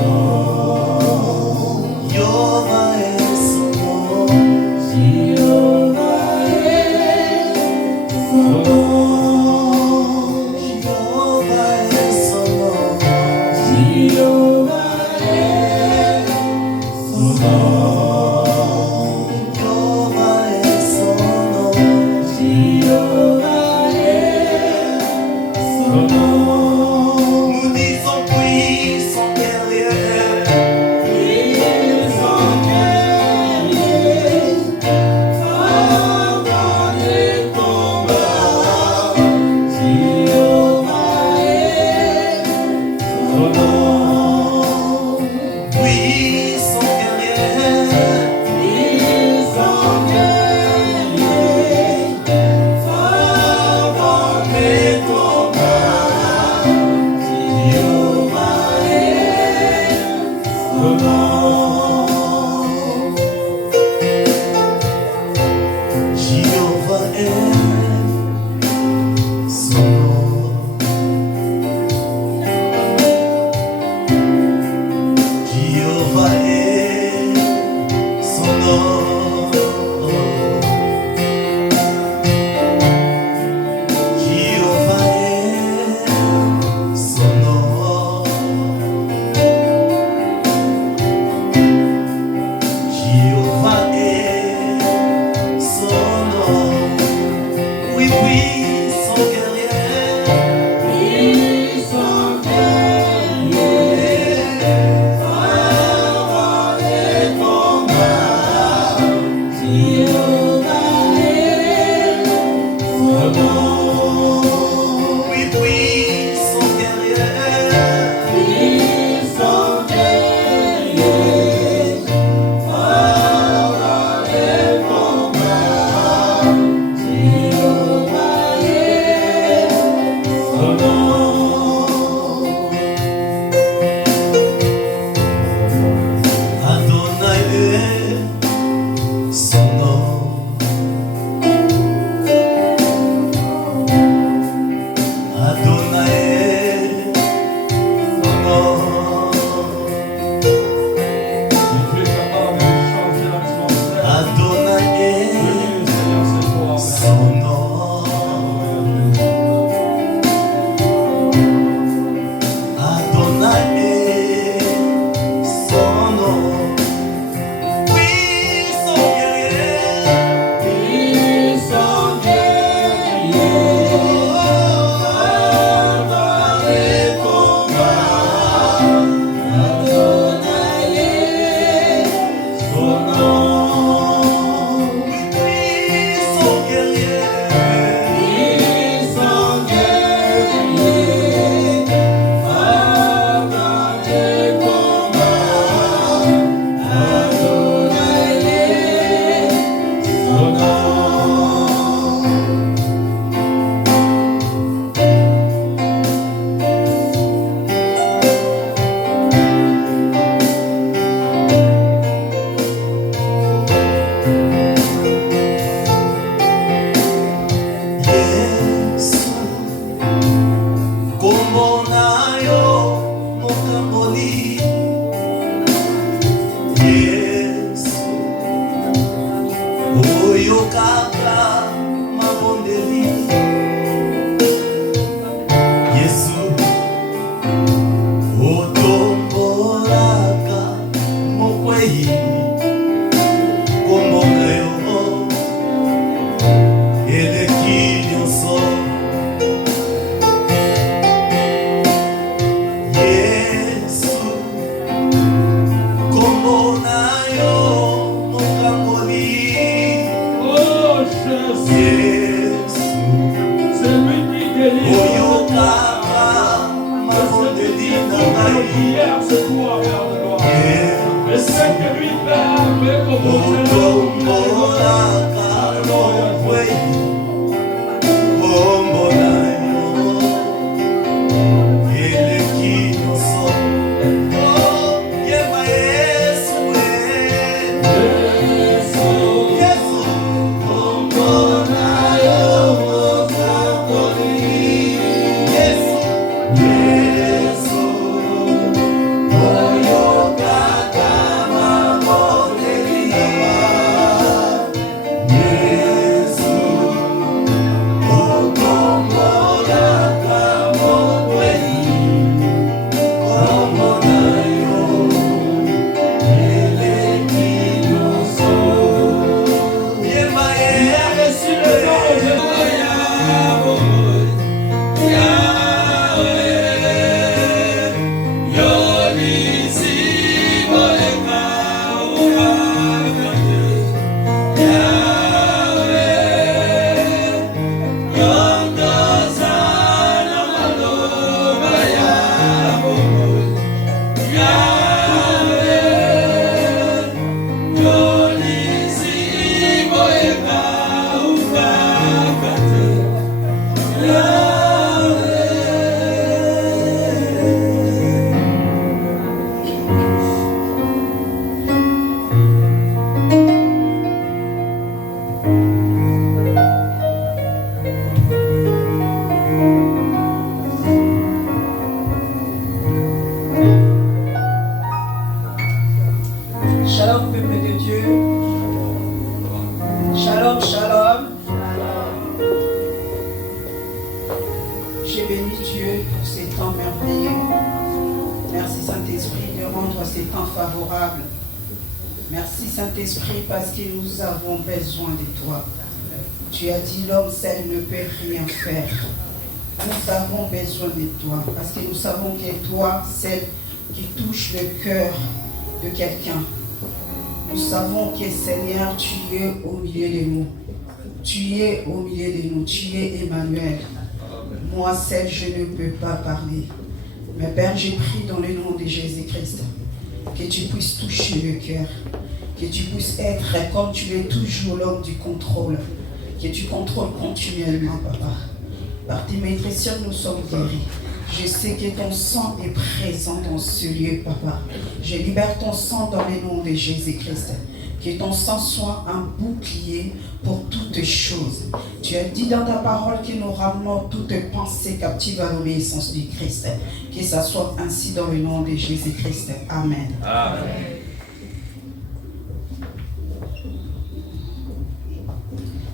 Oh, rendre ces temps favorables. Merci Saint-Esprit parce que nous avons besoin de toi. Tu as dit l'homme seul ne peut rien faire. Nous avons besoin de toi parce que nous savons que toi, celle qui touche le cœur de quelqu'un. Nous savons que Seigneur, tu es au milieu de nous. Tu es au milieu de nous. Tu es Emmanuel. Moi seul, je ne peux pas parler. Mais Père, j'ai prie dans le nom de Jésus-Christ que tu puisses toucher le cœur, que tu puisses être comme tu es toujours l'homme du contrôle, que tu contrôles continuellement, Papa. Par tes maîtrises, nous sommes guéris. Je sais que ton sang est présent dans ce lieu, Papa. Je libère ton sang dans le nom de Jésus-Christ. Que ton sang soit un bouclier pour toutes choses. Tu as dit dans ta parole que nous ramenons toutes pensées captives à l'obéissance du Christ. Que ça soit ainsi dans le nom de Jésus-Christ. Amen. Amen.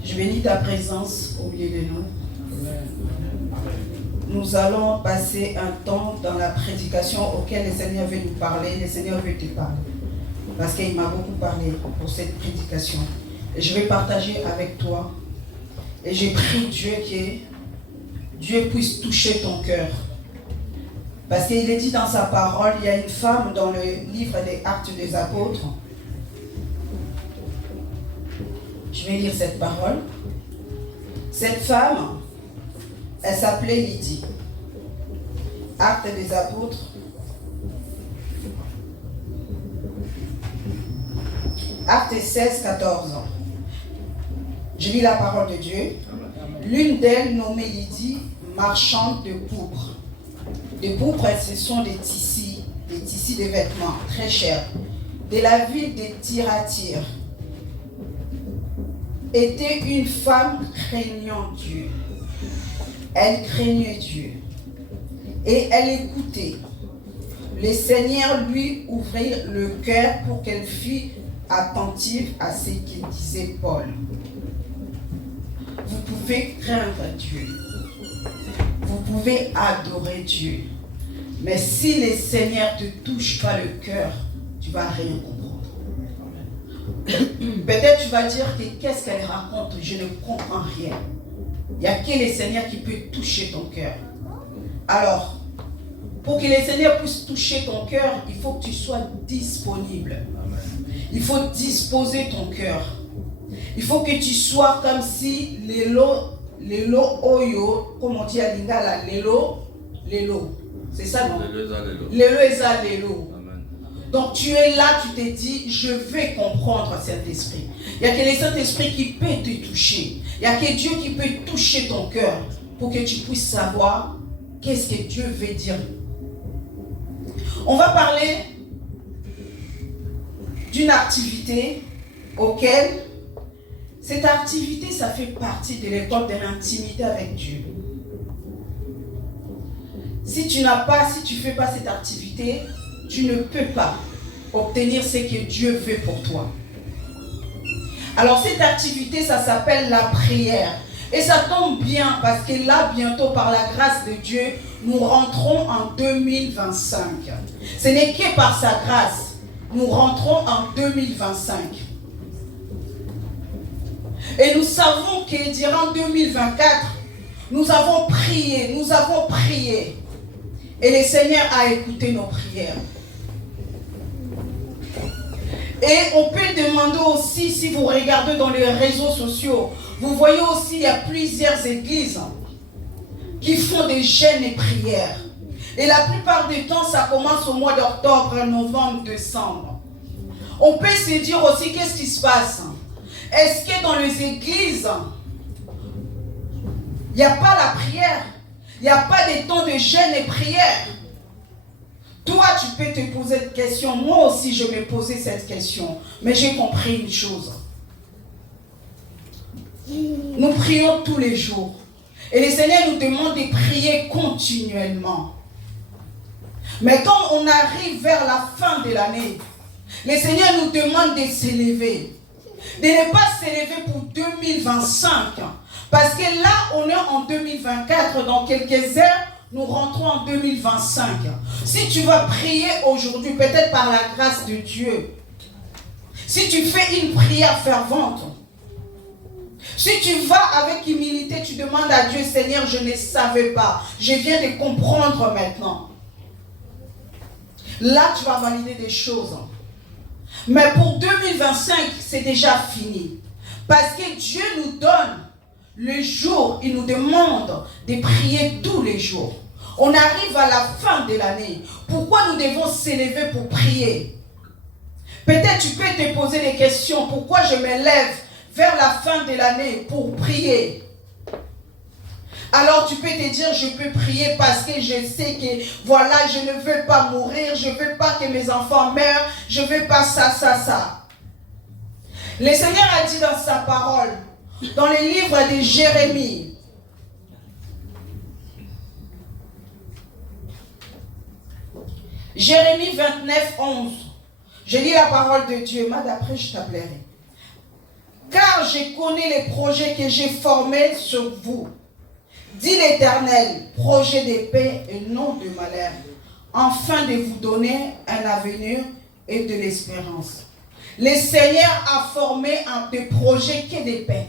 Je bénis ta présence au milieu de nous. Nous allons passer un temps dans la prédication auquel le Seigneur veut nous parler. Le Seigneur veut te parler. Parce qu'il m'a beaucoup parlé pour cette prédication. Et je vais partager avec toi. Et j'ai prié Dieu que Dieu puisse toucher ton cœur. Parce qu'il est dit dans sa parole, il y a une femme dans le livre des Actes des Apôtres. Je vais lire cette parole. Cette femme, elle s'appelait Lydie. Actes des Apôtres. Actes 16, 14. Je lis la parole de Dieu. L'une d'elles, nommée Lydie, marchande de pourpre. Les pourpres, ce sont des tissus de vêtements très chers. De la ville de Thyatire. Était une femme craignant Dieu. Elle craignait Dieu. Et elle écoutait. Le Seigneur lui ouvrit le cœur pour qu'elle fût attentive à ce qu'il disait Paul. Vous pouvez craindre Dieu. Vous pouvez adorer Dieu. Mais si le Seigneur ne te touche pas le cœur, tu ne vas rien comprendre. Peut-être tu vas dire que qu'est-ce qu'elle raconte, je ne comprends rien. Il n'y a que le Seigneur qui peut toucher ton cœur. Alors, pour que le Seigneur puisse toucher ton cœur, il faut que tu sois disponible. Il faut disposer ton cœur. Il faut que tu sois comme si l'élo oyo, comme on dit à Lingala, l'élo. C'est ça, non? L'élo est ça, l'élo. Donc tu es là, tu te dis, je vais comprendre cet esprit. Il n'y a que le Saint-Esprit qui peut te toucher. Il n'y a que Dieu qui peut toucher ton cœur pour que tu puisses savoir qu'est-ce que Dieu veut dire. On va parler d'une activité auquel cette activité, ça fait partie de l'école de l'intimité avec Dieu. Si tu ne fais pas cette activité, tu ne peux pas obtenir ce que Dieu veut pour toi. Alors cette activité, ça s'appelle la prière. Et ça tombe bien parce que là, bientôt, par la grâce de Dieu, nous rentrons en 2025. Ce n'est que par sa grâce. Nous rentrons en 2025. Et nous savons que durant 2024, nous avons prié. Et le Seigneur a écouté nos prières. Et on peut demander aussi, si vous regardez dans les réseaux sociaux, vous voyez aussi, il y a plusieurs églises qui font des jeûnes et prières. Et la plupart du temps, ça commence au mois d'octobre, novembre, décembre. On peut se dire aussi, qu'est-ce qui se passe? Est-ce que dans les églises, il n'y a pas la prière? Il n'y a pas de temps de jeûne et prière? Toi, tu peux te poser cette question. Moi aussi, je me posais cette question. Mais j'ai compris une chose. Nous prions tous les jours. Et le Seigneur nous demande de prier continuellement. Mais quand on arrive vers la fin de l'année, le Seigneur nous demande de s'élever. De ne pas s'élever pour 2025. Parce que là, on est en 2024. Dans quelques heures, nous rentrons en 2025. Si tu vas prier aujourd'hui, peut-être par la grâce de Dieu, si tu fais une prière fervente, si tu vas avec humilité, tu demandes à Dieu, Seigneur, je ne savais pas, je viens de comprendre maintenant. Là, tu vas valider des choses. Mais pour 2025, c'est déjà fini. Parce que Dieu nous donne le jour, il nous demande de prier tous les jours. On arrive à la fin de l'année. Pourquoi nous devons s'élever pour prier? Peut-être tu peux te poser des questions. Pourquoi je me lève vers la fin de l'année pour prier? Alors tu peux te dire, je peux prier parce que je sais que, voilà, je ne veux pas mourir, je ne veux pas que mes enfants meurent, je ne veux pas ça. Le Seigneur a dit dans sa parole, dans le livre de Jérémie, Jérémie 29, 11. Je lis la parole de Dieu, mais d'après je t'appellerai. Car je connais les projets que j'ai formés sur vous, dit l'Éternel, projet de paix et non de malheur, afin de vous donner un avenir et de l'espérance. Le Seigneur a formé des projets que de paix,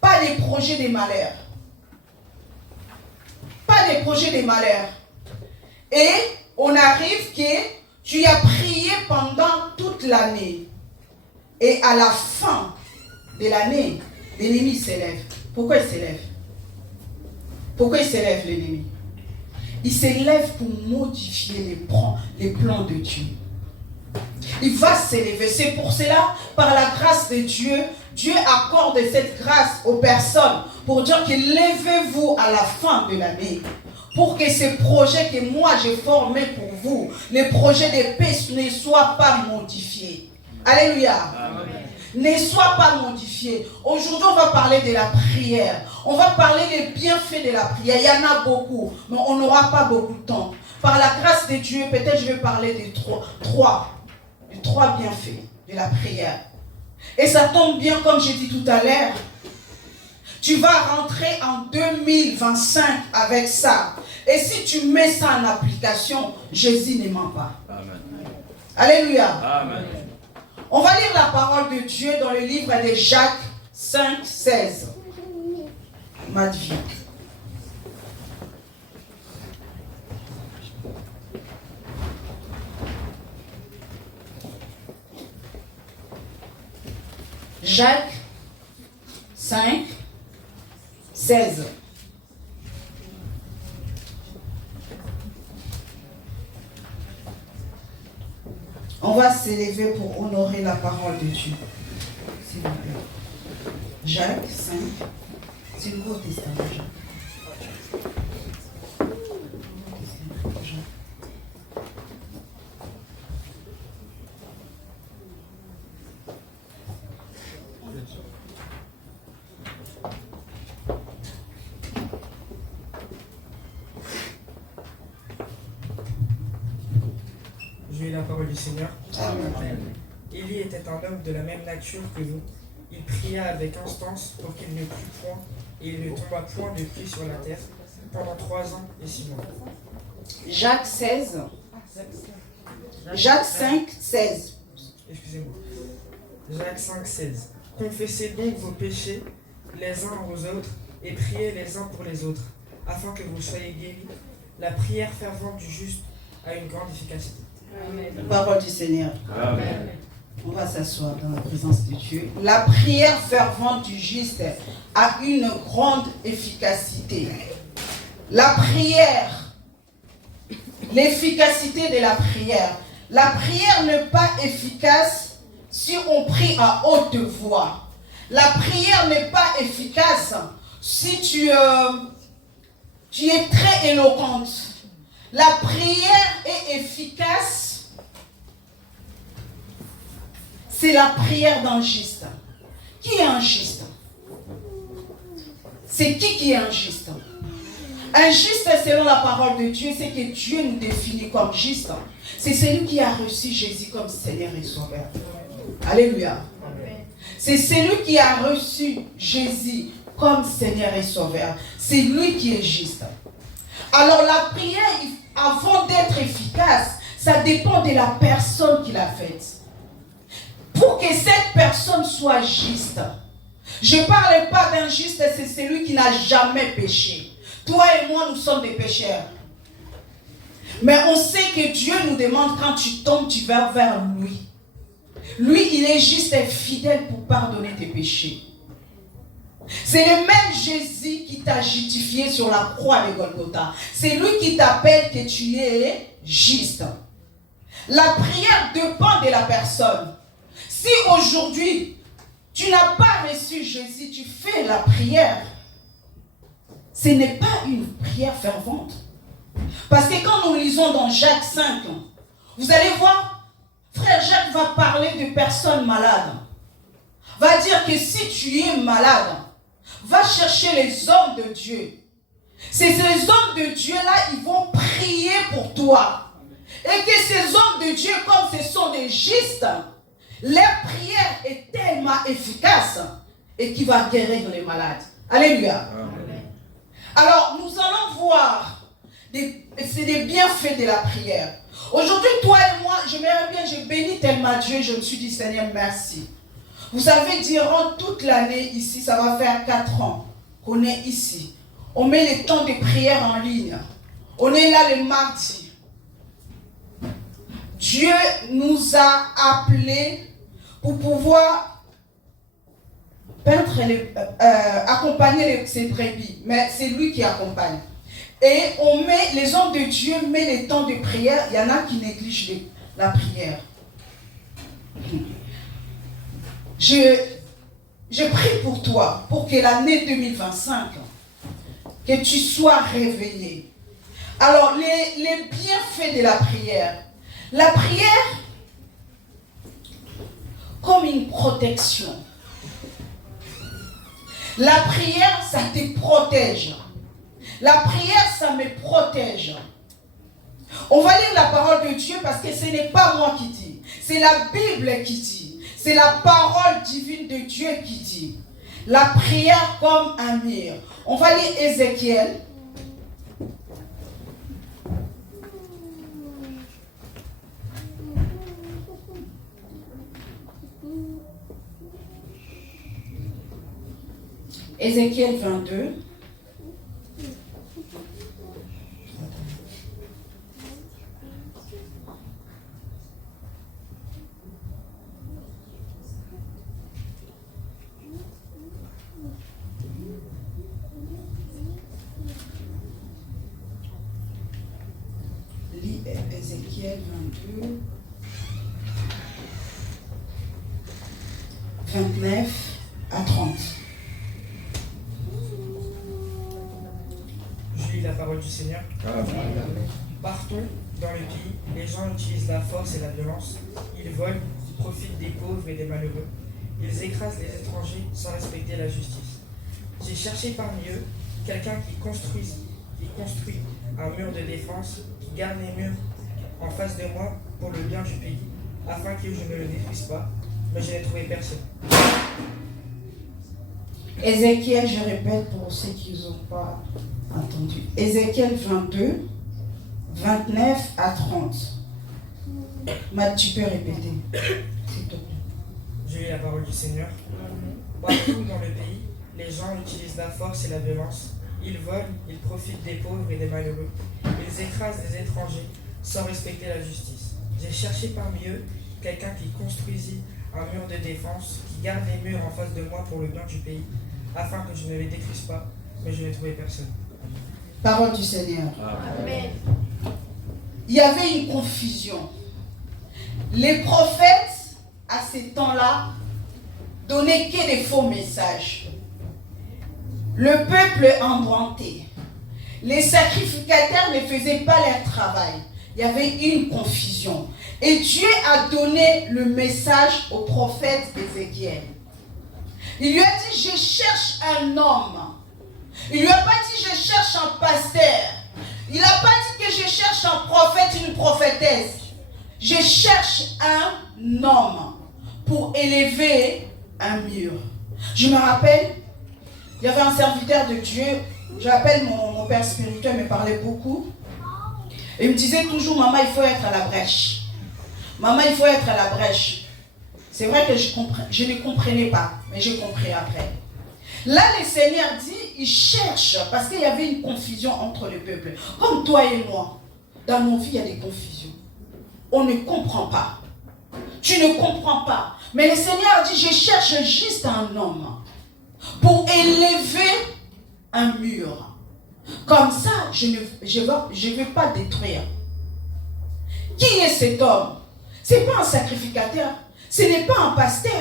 pas des projets de malheur. Pas des projets de malheur. Et on arrive que tu as prié pendant toute l'année. Et à la fin de l'année, l'ennemi s'élève. Pourquoi il s'élève? Pourquoi il s'élève, l'ennemi? Il s'élève pour modifier les plans de Dieu. Il va s'élever. C'est pour cela, par la grâce de Dieu, Dieu accorde cette grâce aux personnes pour dire que levez-vous à la fin de l'année. Pour que ces projets que moi j'ai formés pour vous, les projets de paix ne soient pas modifiés. Alléluia. Amen. Ne soient pas modifiés. Aujourd'hui, on va parler de la prière. On va parler des bienfaits de la prière. Il y en a beaucoup, mais on n'aura pas beaucoup de temps. Par la grâce de Dieu, peut-être je vais parler des trois bienfaits de la prière. Et ça tombe bien, comme j'ai dit tout à l'heure, tu vas rentrer en 2025 avec ça. Et si tu mets ça en application, Jésus ne ment pas. Amen. Alléluia. Amen. On va lire la parole de Dieu dans le livre de Jacques 5, 16. Magnifique. Jacques 5, 16. On va s'élever pour honorer la parole de Dieu. S'il vous plaît. Jacques 5, c'est le Nouveau Testament. La parole du Seigneur. Amen. Élie était un homme de la même nature que nous. Il pria avec instance pour qu'il ne plût point, et il ne tomba point de pluie sur la terre pendant 3 ans et 6 mois. Jacques 16. Jacques 5, 16. Excusez-moi. Jacques 5, 16. Confessez donc vos péchés les uns aux autres et priez les uns pour les autres, afin que vous soyez guéris. La prière fervente du juste a une grande efficacité. Amen. Parole du Seigneur. Amen. On va s'asseoir dans la présence de Dieu. La prière fervente du juste a une grande efficacité. La prière, l'efficacité de la prière. La prière n'est pas efficace si on prie à haute voix. La prière n'est pas efficace si tu es très éloquente. La prière est efficace. C'est la prière d'un juste. Qui est un juste? C'est qui est un juste? Un juste, selon la parole de Dieu, c'est que Dieu nous définit comme juste. C'est celui qui a reçu Jésus comme Seigneur et Sauveur. Alléluia. C'est celui qui a reçu Jésus comme Seigneur et Sauveur. C'est lui qui est juste. Alors la prière, avant d'être efficace, ça dépend de la personne qui l'a faite. Pour que cette personne soit juste. Je ne parle pas d'un juste, c'est celui qui n'a jamais péché. Toi et moi, nous sommes des pécheurs. Mais on sait que Dieu nous demande, quand tu tombes, tu vas vers lui. Lui, il est juste et fidèle pour pardonner tes péchés. C'est le même Jésus qui t'a justifié sur la croix de Golgotha. C'est lui qui t'appelle que tu es juste. La prière dépend de la personne. Si aujourd'hui, tu n'as pas reçu Jésus, tu fais la prière, ce n'est pas une prière fervente. Parce que quand nous lisons dans Jacques 5, vous allez voir, frère Jacques va parler de personnes malades. Va dire que si tu es malade, va chercher les hommes de Dieu. C'est ces hommes de Dieu-là, ils vont prier pour toi. Et que ces hommes de Dieu, comme ce sont des justes, leur prière est tellement efficace et qui va guérir les malades. Alléluia. Amen. Alors, nous allons voir, c'est des bienfaits de la prière. Aujourd'hui, toi et moi, j'aimerais bien, je bénis tellement Dieu, je me suis dit, Seigneur, merci. Vous savez, durant toute l'année ici, ça va faire 4 ans qu'on est ici. On met les temps de prière en ligne. On est là le mardi. Dieu nous a appelés pour pouvoir accompagner ces brebis. Mais c'est lui qui accompagne. Et on met, les hommes de Dieu mettent les temps de prière. Il y en a qui négligent la prière. Je prie pour toi, pour que l'année 2025, que tu sois réveillé. Alors, les bienfaits de la prière. La prière, comme une protection. La prière, ça te protège. La prière, ça me protège. On va lire la parole de Dieu parce que ce n'est pas moi qui dis. C'est la Bible qui dit. C'est la parole divine de Dieu qui dit. La prière comme un mur. On va lire Ézéchiel. Ézéchiel 22. Lis Ézéchiel 22, 29 à 30. Je lis la parole du Seigneur. Partout dans le pays, les gens utilisent la force et la violence. Ils volent, ils profitent des pauvres et des malheureux. Ils écrasent les étrangers sans respecter la justice. J'ai cherché parmi eux quelqu'un qui construit un mur de défense, qui garde les murs en face de moi pour le bien du pays, afin que je ne le détruise pas, mais je n'ai trouvé personne. Ézéchiel, je répète pour ceux qui n'ont pas entendu. Ézéchiel 22, 29 à 30. Matt, tu peux répéter, s'il te plaît. Je lis la parole du Seigneur. Partout dans le pays, les gens utilisent la force et la violence. Ils volent, ils profitent des pauvres et des malheureux. Ils écrasent les étrangers sans respecter la justice. J'ai cherché parmi eux quelqu'un qui construisit un mur de défense, qui garde les murs en face de moi pour le bien du pays, afin que je ne les détruise pas, mais je n'ai trouvé personne. Parole du Seigneur. Amen. Il y avait une confusion. Les prophètes, à ces temps-là, donnaient que des faux messages. Le peuple empruntait. Les sacrificateurs ne faisaient pas leur travail. Il y avait une confusion. Et Dieu a donné le message au prophète Ézéchiel. Il lui a dit, je cherche un homme. Il lui a pas dit, je cherche un pasteur. Il n'a pas dit que je cherche un prophète, une prophétesse. Je cherche un homme pour élever un mur. Je me rappelle, il y avait un serviteur de Dieu J'appelle mon père spirituel, me parlait beaucoup. Et il me disait toujours, maman, il faut être à la brèche. Maman, il faut être à la brèche. C'est vrai que je ne comprenais pas, mais j'ai compris après. Là, le Seigneur dit, il cherche, parce qu'il y avait une confusion entre le peuple. Comme toi et moi, dans nos vies, il y a des confusions. On ne comprend pas. Tu ne comprends pas. Mais le Seigneur dit, je cherche juste un homme pour élever un mur. Comme ça, je ne vais pas détruire. Qui est cet homme? Ce n'est pas un sacrificateur. Ce n'est pas un pasteur.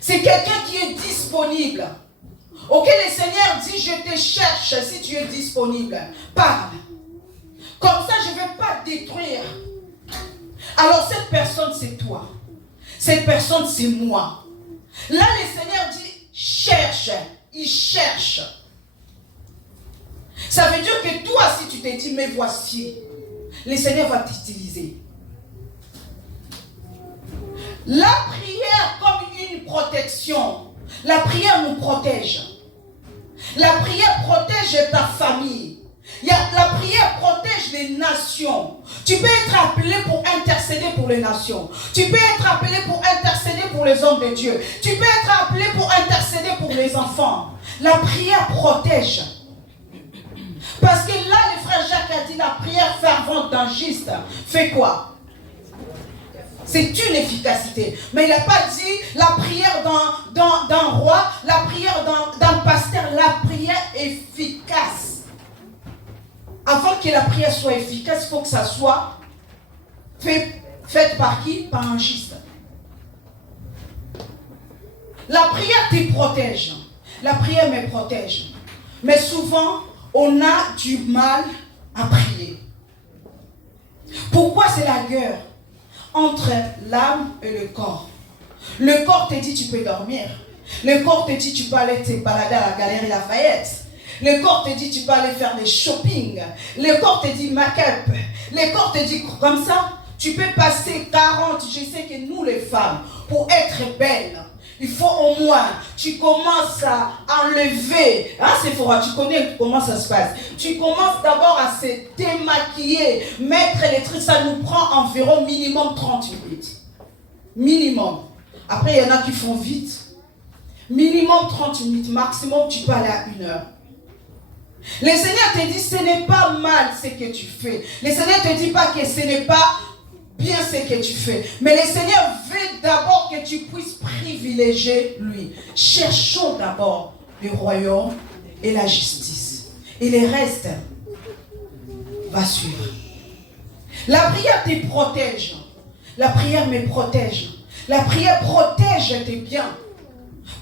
C'est quelqu'un qui est disponible. Ok, le Seigneur dit, je te cherche si tu es disponible. Parle. Comme ça, je ne vais pas détruire. Alors cette personne, c'est toi. Cette personne, c'est moi. Là, le Seigneur dit, cherche. Il cherche. Ça veut dire que toi, si tu te dis, mais voici, le Seigneur va t'utiliser. La prière comme une protection. La prière nous protège. La prière protège ta famille. La prière protège les nations. Tu peux être appelé pour intercéder pour les nations. Tu peux être appelé pour intercéder pour les hommes de Dieu. Tu peux être appelé pour intercéder pour les enfants. La prière protège. Parce que là, le frère Jacques a dit, la prière fervente d'un juste fait quoi? C'est une efficacité. Mais il n'a pas dit la prière d'un roi, la prière d'un pasteur, la prière efficace. Avant que la prière soit efficace, il faut que ça soit faite par qui? Par un juste. La prière te protège. La prière me protège. Mais souvent, on a du mal à prier. Pourquoi c'est la guerre entre l'âme et le corps? Le corps te dit tu peux dormir. Le corps te dit tu peux aller te balader à la galerie Lafayette. Le corps te dit tu peux aller faire des shopping. Le corps te dit make-up. Le corps te dit comme ça. Tu peux passer 40, je sais que nous les femmes, pour être belles, il faut au moins, tu commences à enlever, hein, Sephora, tu connais comment ça se passe. Tu commences d'abord à se démaquiller, mettre les trucs, ça nous prend environ minimum 30 minutes. Minimum. Après, il y en a qui font vite. Minimum 30 minutes, maximum, tu peux aller à 1 heure. Le Seigneur te dit, ce n'est pas mal ce que tu fais. Le Seigneur ne te dit pas que ce n'est pas bien ce que tu fais. Mais le Seigneur veut d'abord que tu puisses privilégier lui. Cherchons d'abord le royaume et la justice. Et le reste va suivre. La prière te protège. La prière me protège. La prière protège tes biens.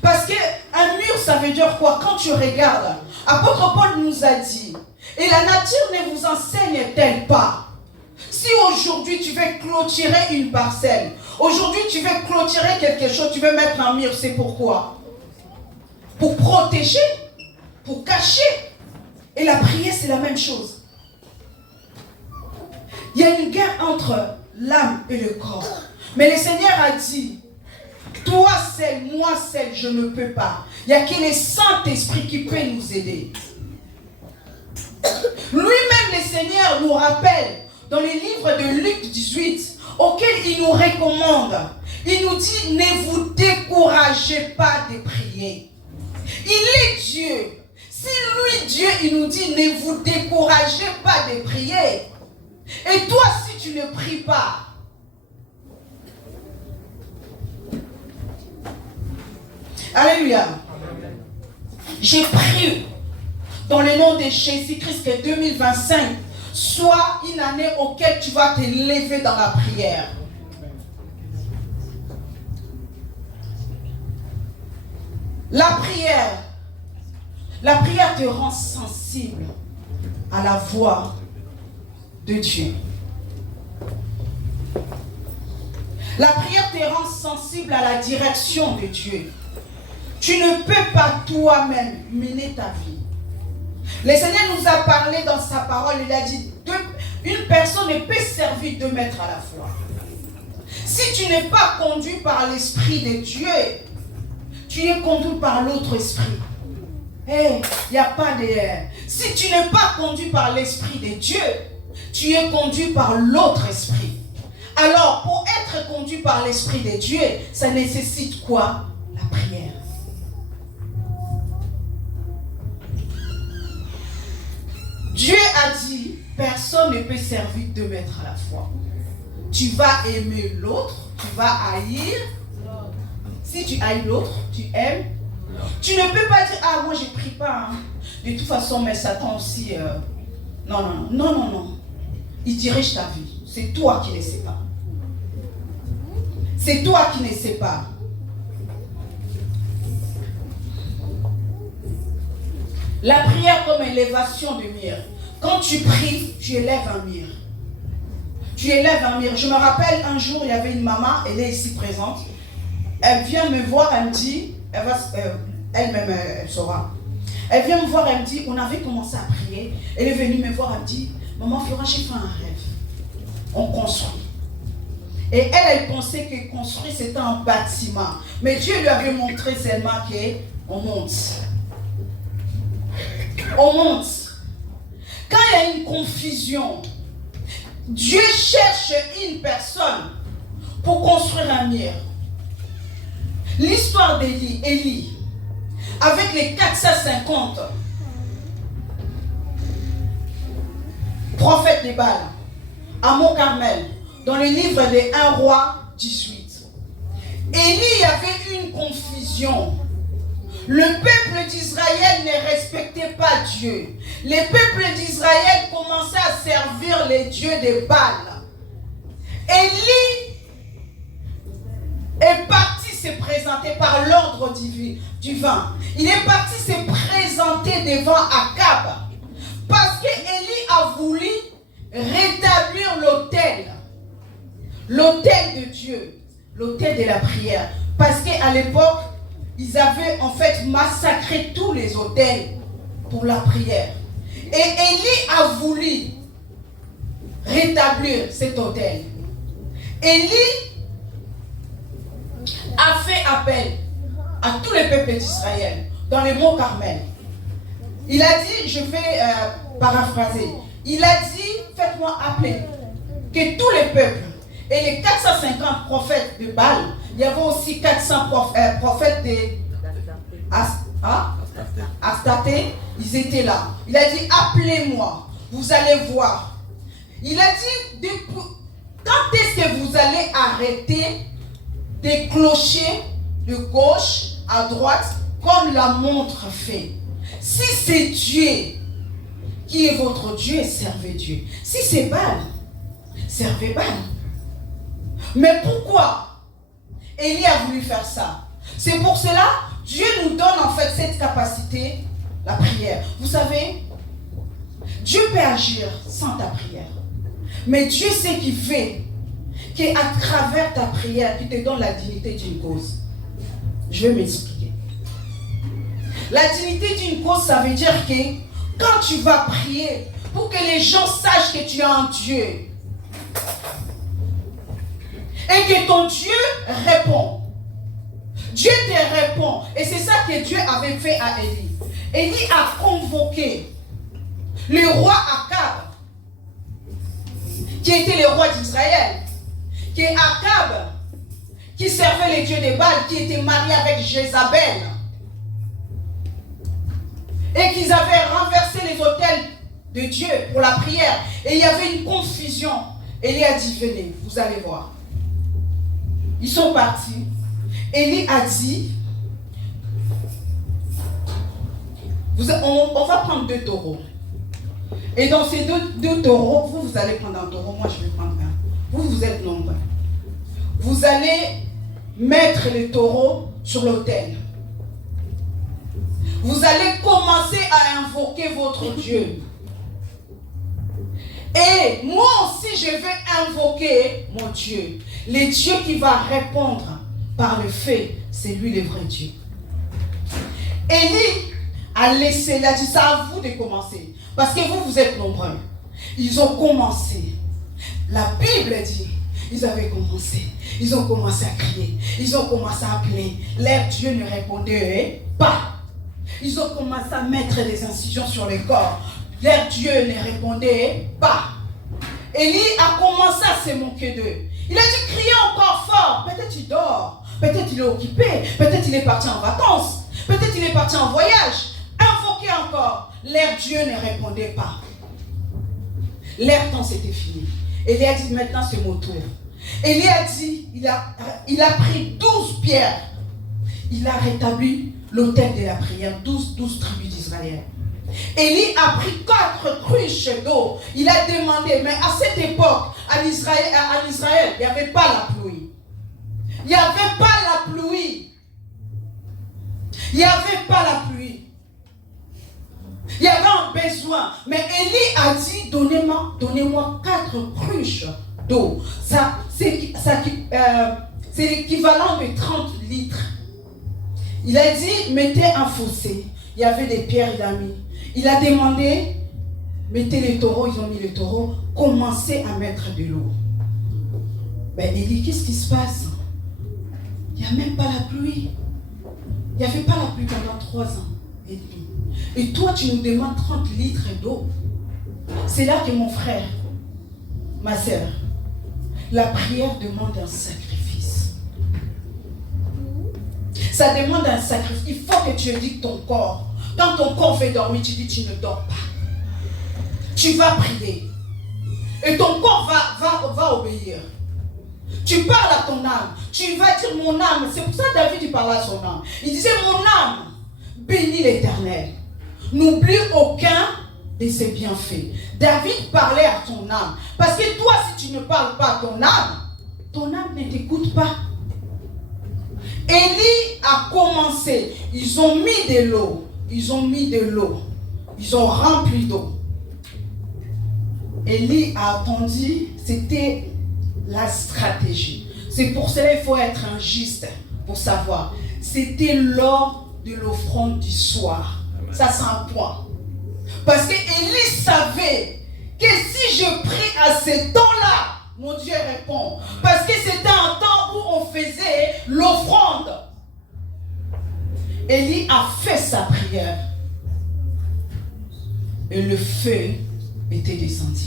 Parce qu'un mur, ça veut dire quoi? Quand tu regardes, apôtre Paul nous a dit, et la nature ne vous enseigne-t-elle pas? Si aujourd'hui tu veux clôturer une parcelle, aujourd'hui tu veux clôturer quelque chose, tu veux mettre un mur, c'est pourquoi? Pour protéger, pour cacher. Et la prière, c'est la même chose. Il y a une guerre entre l'âme et le corps. Mais le Seigneur a dit, toi seul, moi seul, je ne peux pas. Il n'y a que le Saint-Esprit qui peut nous aider. Lui-même, le Seigneur nous rappelle dans le livre de Luc 18, auquel il nous recommande. Il nous dit, ne vous découragez pas de prier. Il est Dieu. Si lui, Dieu, il nous dit, ne vous découragez pas de prier. Et toi, si tu ne pries pas, alléluia. J'ai prié dans le nom de Jésus-Christ que 2025 soit une année auquel tu vas te lever dans la prière. La prière te rend sensible à la voix de Dieu. La prière te rend sensible à la direction de Dieu. Tu ne peux pas toi-même mener ta vie. Le Seigneur nous a parlé dans sa parole, il a dit, une personne ne peut servir 2 maîtres à la fois. Si tu n'es pas conduit par l'Esprit de Dieu, tu es conduit par l'autre esprit. il n'y a pas de... Si tu n'es pas conduit par l'Esprit de Dieu, tu es conduit par l'autre esprit. Alors, pour être conduit par l'Esprit de Dieu, ça nécessite quoi? La prière. Dieu a dit, personne ne peut servir 2 maîtres à la fois. Tu vas aimer l'autre, tu vas haïr. Si tu haïs l'autre, tu aimes. Tu ne peux pas dire, ah moi je ne prie pas. Hein. De toute façon, mais Satan aussi... Non. Il dirige ta vie. C'est toi qui ne sais pas. C'est toi qui ne sais pas. La prière comme élévation de mire. Quand tu pries, tu élèves un mire. Tu élèves un mire. Je me rappelle un jour, il y avait une maman, elle est ici présente. Elle vient me voir, elle me dit, elle-même, elle saura. Elle vient me voir, elle me dit, on avait commencé à prier. Elle est venue me voir, elle me dit, maman Flora, j'ai fait un rêve. On construit. Et elle pensait que construire c'était un bâtiment. Mais Dieu lui avait montré seulement qu'on monte. On monte. Quand il y a une confusion, Dieu cherche une personne pour construire un mur. L'histoire d'Élie, avec les 450 prophètes de Baal, à Mont-Carmel, dans le livre de 1 roi 18. Élie avait une confusion. Le peuple d'Israël ne respectait pas Dieu. Les peuples d'Israël commençaient à servir les dieux de Baal. Élie est parti se présenter par l'ordre divin. Il est parti se présenter devant Akab. Parce qu'Élie a voulu rétablir l'autel. L'autel de Dieu. L'autel de la prière. Parce qu'à l'époque, ils avaient en fait massacré tous les autels pour la prière. Et Élie a voulu rétablir cet autel. Élie a fait appel à tous les peuples d'Israël dans les monts Carmel. Il a dit, je vais paraphraser, il a dit, faites-moi appeler que tous les peuples et les 450 prophètes de Baal, il y avait aussi 400 prophètes de Astarté, ils étaient là. Il a dit, appelez-moi, vous allez voir. Il a dit, quand est-ce que vous allez arrêter des clochers de gauche à droite comme la montre fait? Si c'est Dieu qui est votre Dieu, servez Dieu. Si c'est Baal, servez Baal. Mais pourquoi Élie a voulu faire ça? C'est pour cela Dieu nous donne en fait cette capacité, la prière. Vous savez, Dieu peut agir sans ta prière. Mais Dieu sait qu'il fait qu'à travers ta prière, qu'il te donne la dignité d'une cause. Je vais m'expliquer. La dignité d'une cause, ça veut dire que quand tu vas prier, pour que les gens sachent que tu as un Dieu, et que ton Dieu répond. Dieu te répond. Et c'est ça que Dieu avait fait à Élie. Élie a convoqué le roi Akab, qui était le roi d'Israël, qui est Akab, qui servait les dieux de Baal, qui était marié avec Jézabel, et qu'ils avaient renversé les autels de Dieu pour la prière. Et il y avait une confusion. Élie a dit, venez, vous allez voir. Ils sont partis. Élie a dit, on va prendre 2 taureaux. Et dans ces deux taureaux, vous allez prendre un taureau, moi je vais prendre un. Vous êtes nombreux. Vous allez mettre les taureaux sur l'autel. Vous allez commencer à invoquer votre Dieu. Et moi aussi, je vais invoquer mon Dieu. Le Dieu qui va répondre par le fait, c'est lui le vrai Dieu. Élie a laissé, il a dit, ça à vous de commencer. Parce que vous êtes nombreux. Ils ont commencé. La Bible dit, ils avaient commencé. Ils ont commencé à crier. Ils ont commencé à appeler. Leur Dieu ne répondait pas. Ils ont commencé à mettre des incisions sur les corps. Leur Dieu ne répondait pas. Élie a commencé à se moquer d'eux. Il a dit crier encore fort. Peut-être il dort. Peut-être il est occupé. Peut-être il est parti en vacances. Peut-être il est parti en voyage. Invoquez encore. Leur Dieu ne répondait pas. Leur temps c'était fini. Élie a dit maintenant c'est mon tour. Élie a dit, il a pris 12 pierres. Il a rétabli l'autel de la prière, 12 tribus d'Israël. Élie a pris 4 cruches d'eau. Il a demandé, mais à cette époque, à l'Israël, il n'y avait pas la pluie. Il n'y avait pas la pluie. Il n'y avait pas la pluie. Il y avait un besoin. Mais Élie a dit, donnez-moi 4 cruches d'eau. C'est l'équivalent de 30 litres. Il a dit, mettez un fossé. Il y avait des pierres, il a mis. Il a demandé, mettez les taureaux, ils ont mis les taureaux, commencez à mettre de l'eau. Ben Élie, qu'est-ce qui se passe? Il n'y a même pas la pluie. Il n'y avait pas la pluie pendant 3 ans. Et toi, tu nous demandes 30 litres d'eau. C'est là que mon frère, ma sœur, la prière demande un sacrifice. Ça demande un sacrifice. Il faut que tu éduques ton corps. Quand ton corps fait dormir, tu dis tu ne dors pas. Tu vas prier. Et ton corps va obéir. Tu parles à ton âme. Tu vas dire mon âme. C'est pour ça que David il parlait à son âme. Il disait mon âme, bénis l'Éternel. N'oublie aucun de ses bienfaits. David parlait à ton âme. Parce que toi, si tu ne parles pas à ton âme ne t'écoute pas. Élie a commencé. Ils ont mis de l'eau. Ils ont mis de l'eau. Ils ont rempli d'eau. Élie a attendu. C'était la stratégie. C'est pour cela qu'il faut être un juste pour savoir. C'était lors de l'offrande du soir. Ça, c'est un point. Parce que Élie savait que si je prie à ce temps-là, mon Dieu répond. Parce que c'était un temps où on faisait l'offrande. Élie a fait sa prière. Et le feu était descendu.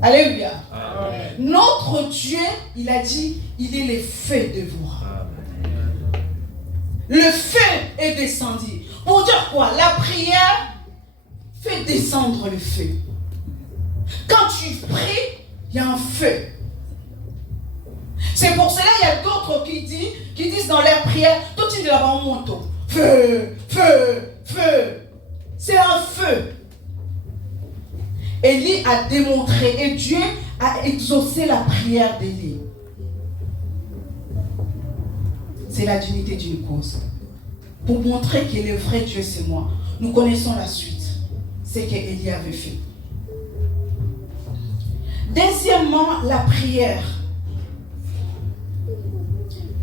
Alléluia. Amen. Notre Dieu, il a dit, il est le feu de vous. Le feu est descendu. Pour dire quoi? La prière fait descendre le feu. Quand tu pries, il y a un feu. C'est pour cela qu'il y a d'autres qui disent dans leur prière, tout de suite là-bas on monte. Feu, feu, feu. C'est un feu. Élie a démontré et Dieu a exaucé la prière d'Élie. C'est la dignité d'une cause. Pour montrer que le vrai Dieu c'est moi. Nous connaissons la suite. C'est qu'Élie avait fait. Deuxièmement, la prière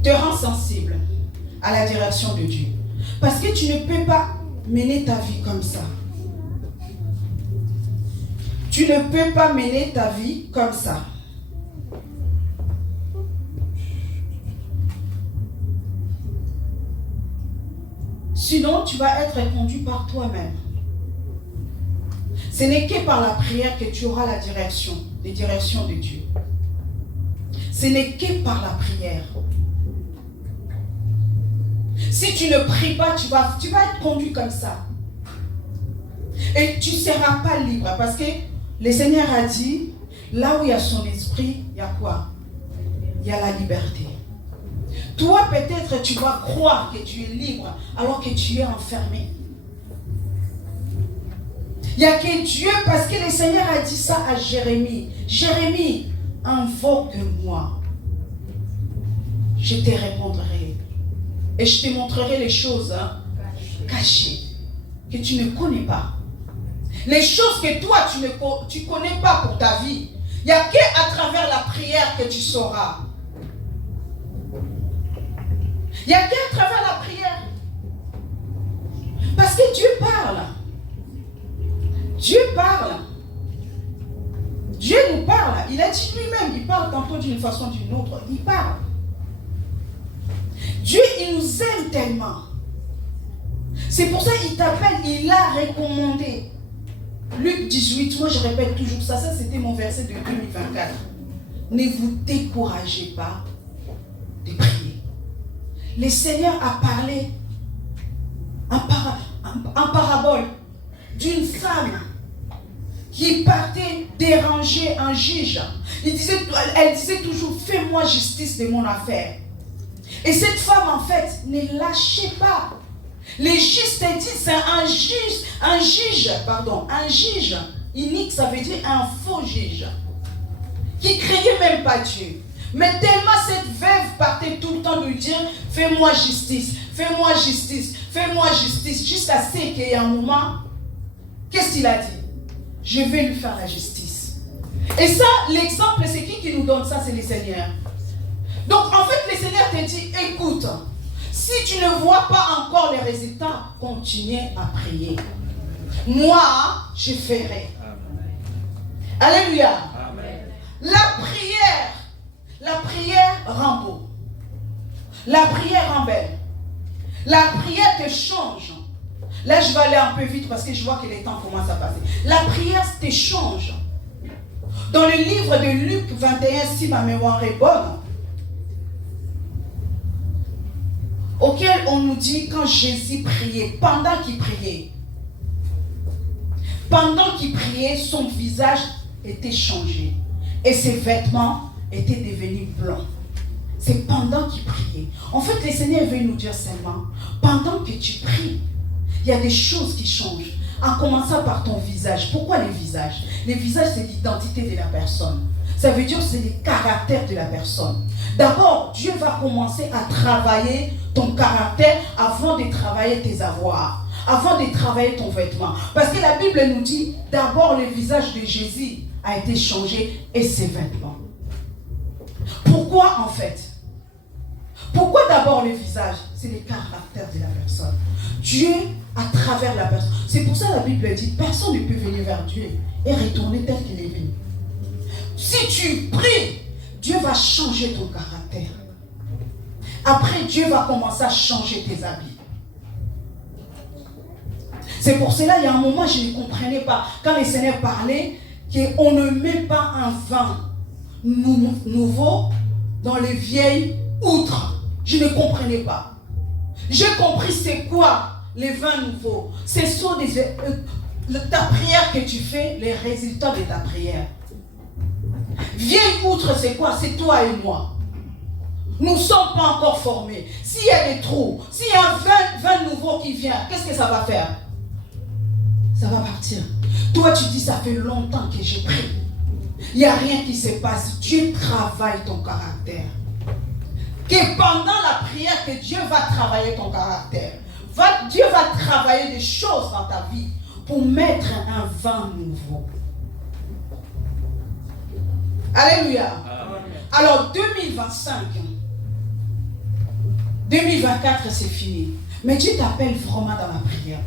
te rend sensible à la direction de Dieu. Parce que tu ne peux pas mener ta vie comme ça. Tu ne peux pas mener ta vie comme ça. Sinon, tu vas être conduit par toi-même. Ce n'est que par la prière que tu auras la direction, les directions de Dieu. Ce n'est que par la prière. Si tu ne pries pas, tu vas être conduit comme ça. Et tu ne seras pas libre. Parce que le Seigneur a dit, là où il y a son esprit, il y a quoi? Il y a la liberté. Toi, peut-être, tu vas croire que tu es libre alors que tu es enfermé. Il n'y a que Dieu, parce que le Seigneur a dit ça à Jérémie. Jérémie, invoque-moi. Je te répondrai. Et je te montrerai les choses cachées que tu ne connais pas. Les choses que toi, tu ne connais pas pour ta vie. Il n'y a qu'à travers la prière que tu sauras. Il n'y a qu'à travers la prière. Parce que Dieu parle. Dieu parle. Dieu nous parle. Il a dit lui-même, il parle tantôt d'une façon ou d'une autre. Il parle. Dieu, il nous aime tellement. C'est pour ça qu'il t'appelle, il l'a recommandé. Luc 18, moi je répète toujours ça, c'était mon verset de 2024. Ne vous découragez pas de prier. Le Seigneur a parlé en parabole d'une femme qui partait déranger un juge. Elle disait toujours, fais-moi justice de mon affaire. Et cette femme en fait ne lâchait pas. Les justes disent c'est un juge unique, ça veut dire un faux juge, qui craignait même pas Dieu. Mais tellement cette veuve partait tout le temps lui dire, fais-moi justice, fais-moi justice, fais-moi justice, jusqu'à ce qu'il y ait un moment, qu'est-ce qu'il a dit? Je vais lui faire la justice. Et ça, l'exemple, c'est qui nous donne ça? C'est le Seigneur. Donc en fait, le Seigneur te dit, écoute, si tu ne vois pas encore les résultats, continue à prier. Moi, je ferai. Alléluia. Amen. La prière rend beau. La prière rend belle. La prière te change. Là, je vais aller un peu vite parce que je vois que les temps commencent à passer. La prière te change. Dans le livre de Luc 21, si ma mémoire est bonne, auquel on nous dit quand Jésus priait, pendant qu'il priait, son visage était changé et ses vêtements étaient devenus blancs. C'est pendant qu'il priait. En fait, le Seigneur veut nous dire seulement, pendant que tu pries, il y a des choses qui changent, en commençant par ton visage. Pourquoi les visages? Les visages, c'est l'identité de la personne. Ça veut dire que c'est le caractère de la personne. D'abord, Dieu va commencer à travailler ton caractère avant de travailler tes avoirs, avant de travailler ton vêtement. Parce que la Bible nous dit, d'abord le visage de Jésus a été changé et ses vêtements. Pourquoi en fait? Pourquoi d'abord le visage? C'est le caractère de la personne. Dieu à travers la personne. C'est pour ça que la Bible dit, personne ne peut venir vers Dieu et retourner tel qu'il est venu. Si tu pries, Dieu va changer ton caractère. Après, Dieu va commencer à changer tes habits. C'est pour cela, il y a un moment, je ne comprenais pas. Quand le Seigneur parlait, qu'on ne met pas un vin nouveau dans les vieilles outres. Je ne comprenais pas. J'ai compris c'est quoi les vins nouveaux. Ce sont ta prière que tu fais, les résultats de ta prière. Vieille outre, c'est quoi? C'est toi et moi. Nous ne sommes pas encore formés. S'il y a des trous, s'il y a un vin nouveau qui vient, qu'est-ce que ça va faire? Ça va partir. Toi, tu dis, ça fait longtemps que j'ai prié. Il n'y a rien qui se passe. Dieu travaille ton caractère. Que pendant la prière, que Dieu va travailler ton caractère. Dieu va travailler des choses dans ta vie pour mettre un vin nouveau. Alléluia. Amen. Alors 2024 c'est fini. Mais Dieu t'appelle vraiment dans la prière.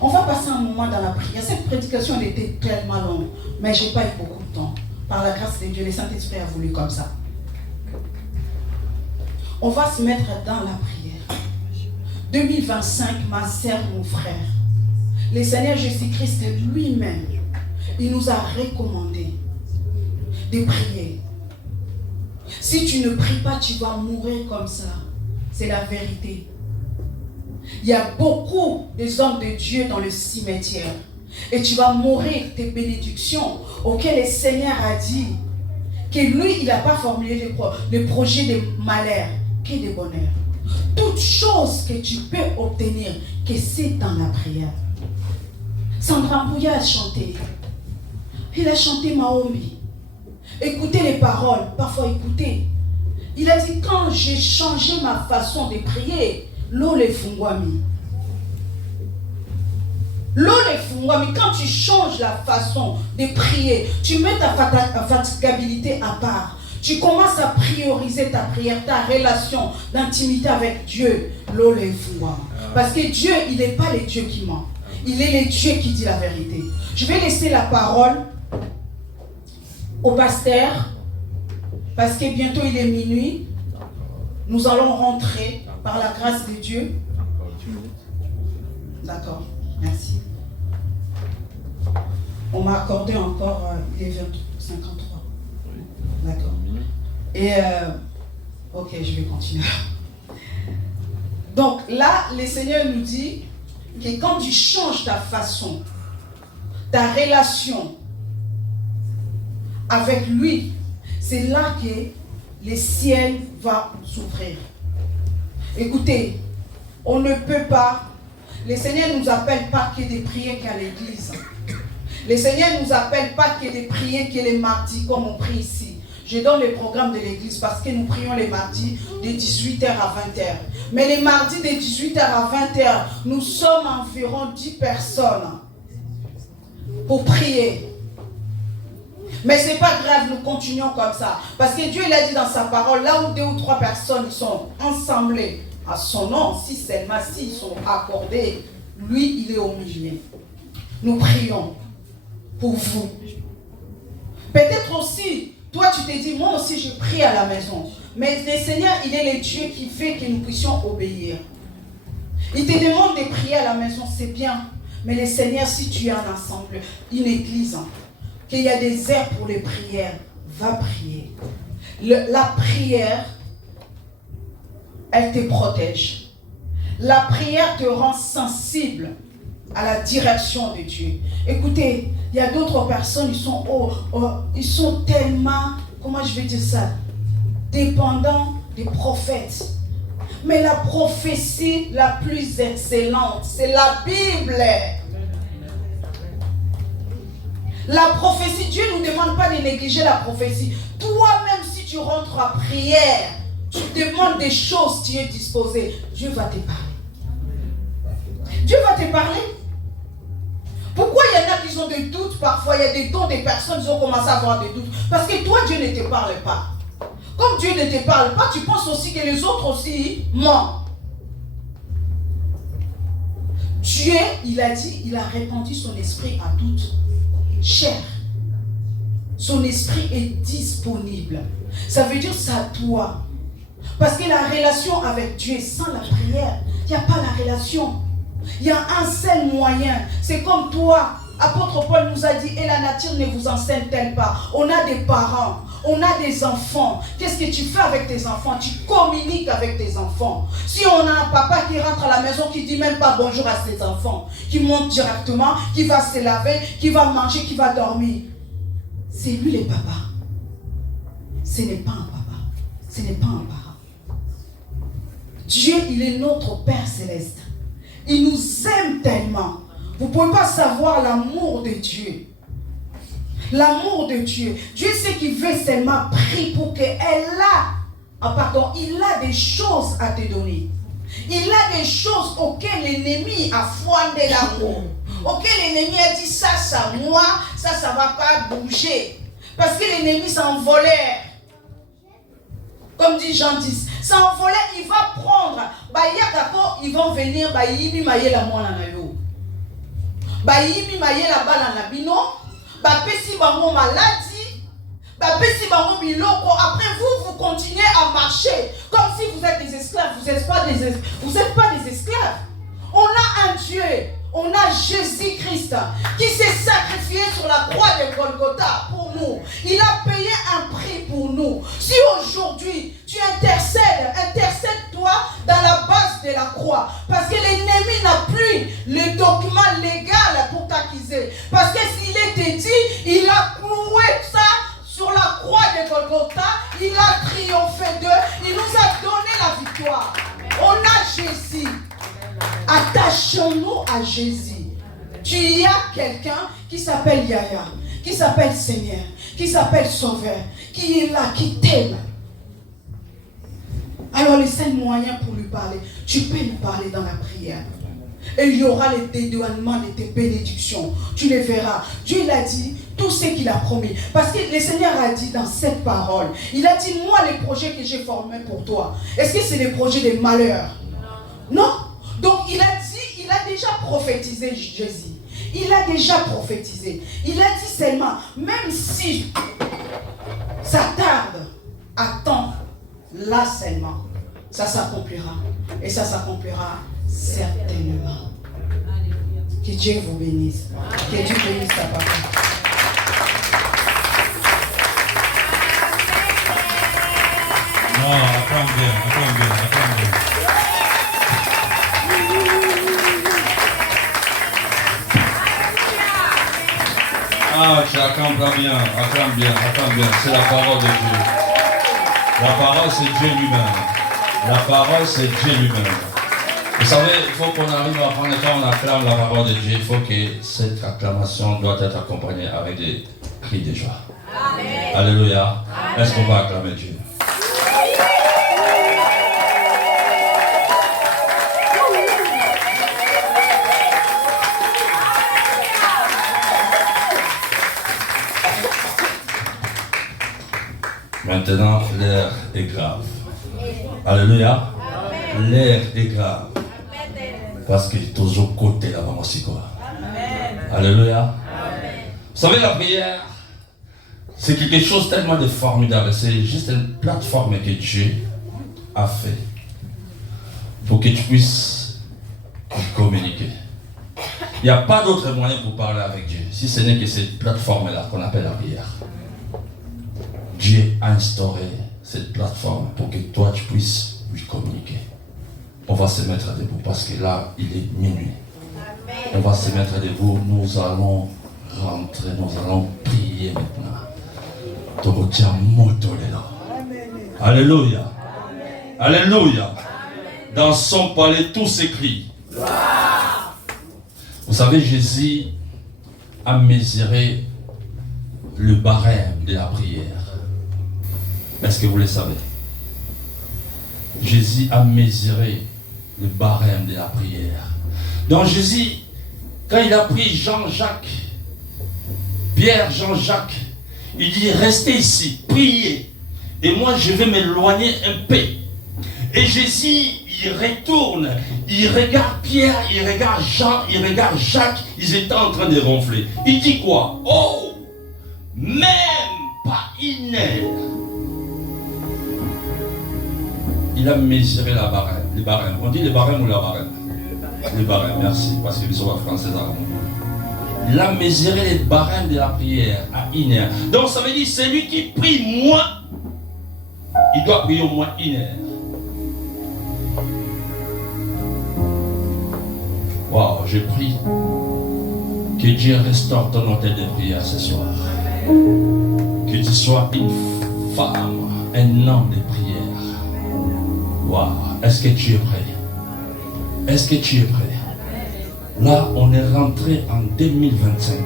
On va passer un moment dans la prière. Cette prédication elle était tellement longue, mais je n'ai pas eu beaucoup de temps. Par la grâce de Dieu, le Saint-Esprit a voulu comme ça. On va se mettre dans la prière. 2025, ma sœur, mon frère, le Seigneur Jésus-Christ lui-même, il nous a recommandé de prier. Si tu ne pries pas, tu vas mourir comme ça. C'est la vérité. Il y a beaucoup des hommes de Dieu dans le cimetière. Et tu vas mourir tes bénédictions auxquelles le Seigneur a dit que lui, il n'a pas formulé le projet de malheur, que de bonheur. Toute chose que tu peux obtenir, que c'est dans la prière. Sandra Mbouya a chanté. Il a chanté Maombi. Écoutez les paroles, parfois écoutez. Il a dit, quand j'ai changé ma façon de prier, l'eau les fungwami. L'eau les fungwami, quand tu changes la façon de prier, tu mets ta fatigabilité à part. Tu commences à prioriser ta prière, ta relation d'intimité avec Dieu. L'eau les fungwami. Parce que Dieu, il n'est pas le Dieu qui ment. Il est le Dieu qui dit la vérité. Je vais laisser la parole au pasteur, parce que bientôt il est minuit. Nous allons rentrer par la grâce de Dieu. D'accord, merci. On m'a accordé encore, il est 23. D'accord. Et, ok, je vais continuer. Donc là, le Seigneur nous dit que quand tu changes ta façon, ta relation avec lui, c'est là que le ciel va s'ouvrir. Écoutez, on ne peut pas, le Seigneur ne nous appelle pas que des prières qu'à l'église. Le Seigneur ne nous appelle pas que des prières que les mardis comme on prie ici. Je donne le programme de l'église parce que nous prions les mardis de 18h à 20h. Mais les mardis de 18h à 20h, nous sommes environ 10 personnes pour prier. Mais ce n'est pas grave, nous continuons comme ça. Parce que Dieu il a dit dans sa parole, là où 2 ou 3 personnes sont ensemblées à son nom, si seulement s'ils sont accordés, lui, il est au milieu. Nous prions pour vous. Peut-être aussi, toi tu te dis, moi aussi je prie à la maison. Mais le Seigneur, il est le Dieu qui fait que nous puissions obéir. Il te demande de prier à la maison, c'est bien. Mais le Seigneur, si tu es en ensemble, une église, qu'il y a des heures pour les prières, va prier. La prière, elle te protège. La prière te rend sensible à la direction de Dieu. Écoutez, il y a d'autres personnes, ils sont tellement, comment je vais dire ça, dépendants des prophètes. Mais la prophétie la plus excellente, c'est la Bible. La prophétie, Dieu ne nous demande pas de négliger la prophétie. Toi-même, si tu rentres à prière, tu demandes des choses, tu es disposé. Dieu va te parler. Dieu va te parler. Pourquoi il y en a qui ont des doutes parfois? Il y a des dons des personnes qui ont commencé à avoir des doutes. Parce que toi, Dieu ne te parle pas. Comme Dieu ne te parle pas, tu penses aussi que les autres aussi mentent. Dieu, il a dit, il a répandu son esprit à toute chair. Son esprit est disponible. Ça veut dire c'est à toi. Parce que la relation avec Dieu, sans la prière, il n'y a pas la relation. Il y a un seul moyen. C'est comme toi. Apôtre Paul nous a dit, et la nature ne vous enseigne-t-elle pas? On a des parents, on a des enfants. Qu'est-ce que tu fais avec tes enfants? Tu communiques avec tes enfants. Si on a un papa qui rentre à la maison, qui ne dit même pas bonjour à ses enfants, qui monte directement, qui va se laver, qui va manger, qui va dormir, c'est lui le papa. Ce n'est pas un papa. Ce n'est pas un parent. Dieu, il est notre Père céleste. Il nous aime tellement. Vous ne pouvez pas savoir l'amour de Dieu. L'amour de Dieu. Dieu sait qu'il veut seulement prier pour qu'elle il a des choses à te donner. Il a des choses auxquelles l'ennemi a foindé l'amour. Auxquelles l'ennemi a dit ça, moi, ça ne va pas bouger. Parce que l'ennemi s'envolait. Comme dit Jean 10. S'envolait, il va prendre. Ils vont venir, la bayimi mayela bana na bino bapesi bango maladie bapesi bango biloko. Après vous continuez à marcher comme si vous êtes des esclaves. Vous n'êtes pas des esclaves. On a un Dieu, on a Jésus-Christ qui s'est sacrifié sur la croix de Golgotha pour nous. Il a payé un prix pour nous. Si aujourd'hui tu intercède-toi dans la base de la croix. Parce que l'ennemi n'a plus le document légal pour t'accuser. Parce que s'il était dit, il a cloué ça sur la croix de Golgotha. Il a triomphé d'eux. Il nous a donné la victoire. On a Jésus. Attachons-nous à Jésus. Tu y as quelqu'un qui s'appelle Yahya, qui s'appelle Seigneur, qui s'appelle Sauveur, qui est là, qui t'aime. Alors le seul moyen pour lui parler, tu peux lui parler dans la prière. Et il y aura les dédouanements de tes bénédictions. Tu les verras. Dieu il a dit tout ce qu'il a promis. Parce que le Seigneur a dit dans cette parole, il a dit, moi les projets que j'ai formés pour toi, est-ce que c'est des projets de malheur? Non. Donc il a dit, il a déjà prophétisé Jésus. Il a déjà prophétisé. Il a dit seulement, même si ça tarde, attends, là seulement, ça s'accomplira. Et ça s'accomplira certainement. Que Dieu vous bénisse. Que Dieu bénisse ta papa. Non, attends bien. Ah, tu acclames bien. C'est la parole de Dieu. La parole, c'est Dieu lui-même. Vous savez, il faut qu'on arrive à prendre, quand on acclame la parole de Dieu, il faut que cette acclamation doit être accompagnée avec des cris de joie. Amen. Alléluia. Est-ce qu'on va acclamer Dieu? Maintenant, l'air est grave. Alléluia. L'air est grave. Parce qu'il est toujours côté là-bas aussi quoi. Alléluia. Amen. Vous savez, la prière, c'est quelque chose tellement de formidable. C'est juste une plateforme que Dieu a fait pour que tu puisses communiquer. Il n'y a pas d'autre moyen pour parler avec Dieu, si ce n'est que cette plateforme-là qu'on appelle la prière. Dieu a instauré cette plateforme pour que toi tu puisses lui communiquer. On va se mettre debout parce que là, il est minuit. On va se mettre debout, nous allons rentrer, nous allons prier maintenant. Alléluia. Alléluia. Dans son palais, tout s'écrit. Vous savez, Jésus a mesuré le barème de la prière. Est-ce que vous le savez? Jésus a mesuré le barème de la prière. Donc Jésus, quand il a pris Jean-Jacques, Pierre, Jean-Jacques, il dit restez ici, priez. Et moi je vais m'éloigner un peu. Et Jésus, il retourne, il regarde Pierre, il regarde Jean, il regarde Jacques, ils étaient en train de ronfler. Il dit quoi? Oh, même pas une heure. Il a mesuré la barème, les barèmes. On dit les barèmes ou la barème? Les barèmes, merci, parce qu'ils sont français. Il a mesuré les barèmes de la prière à une heure. Donc ça veut dire celui qui prie moins, il doit prier au moins une heure. Waouh, je prie que Dieu restaure ton hôtel de prière ce soir. Que tu sois une femme, un homme de prière. Waouh, est-ce que tu es prêt? Est-ce que tu es prêt? Là, on est rentré en 2025.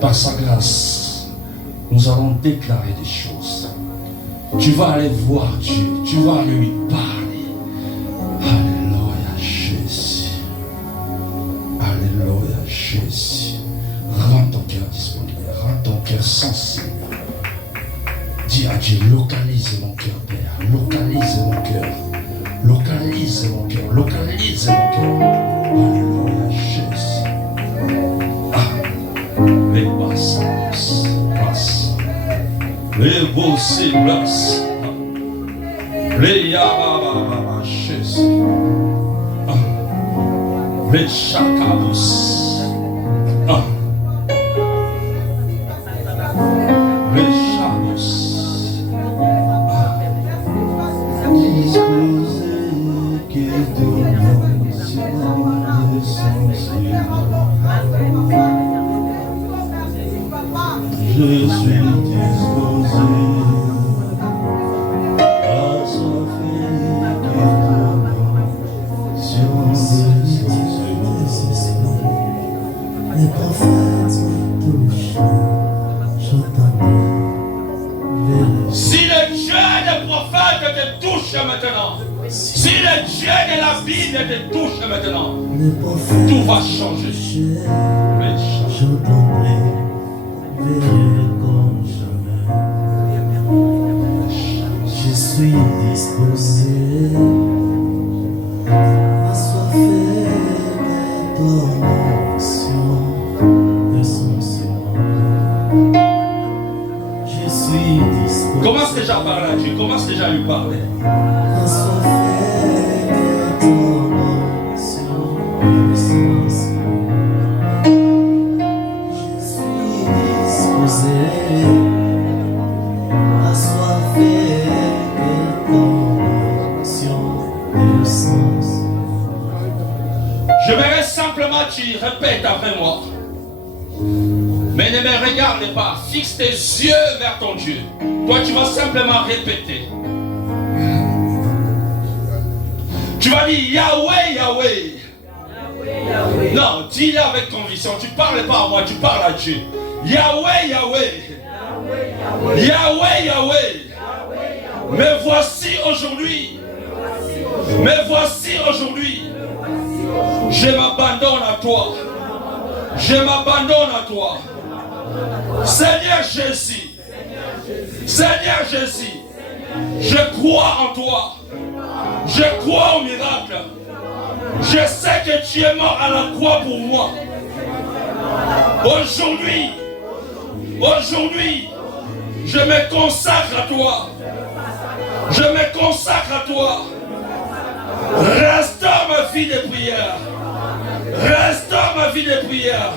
Par sa grâce, nous allons déclarer des choses. Tu vas aller voir Dieu, tu vas aller lui parler. Alléluia, Jésus. Alléluia, Jésus. Rends ton cœur disponible, rends ton cœur sensible. Dis à Dieu, localise mon cœur, Père. Localise mon cœur. Localise mon cœur. Localise mon cœur. Alléluia, Jésus. Ah, les basses, basses. Les beaux silence. Les yababa, Jésus. Ah, les chakabous. Ah, les chabous. Je suis disposé à s'offrir les prophètes touchent, j'entends. Si le Dieu des prophètes te touche maintenant, si le Dieu de la Bible te touche maintenant, tout va changer. J'entendrai, verrai comme jamais. Je suis disposé à soiffer de ton onction, de son sément. Je suis disposé. Commence déjà à parler à Dieu, commence déjà à lui parler. À soiffer de ton onction, de son sément. répète après moi. Mais ne me regarde pas. Fixe tes yeux vers ton Dieu. Toi, tu vas simplement répéter. Tu vas dire Yahweh, Yahweh. Yahweh. Non, dis-le avec conviction. Tu ne parles pas à moi, tu parles à Dieu. Yahweh, Yahweh. Yahweh, Yahweh. Mais voici aujourd'hui. Mais voici aujourd'hui. Je m'abandonne à toi. Je m'abandonne à toi. Seigneur Jésus. Seigneur Jésus. Je crois en toi. Je crois au miracle. Je sais que tu es mort à la croix pour moi. Aujourd'hui, je me consacre à toi. Je me consacre à toi. Restaure ma vie de prière. Restaure ma vie de prière.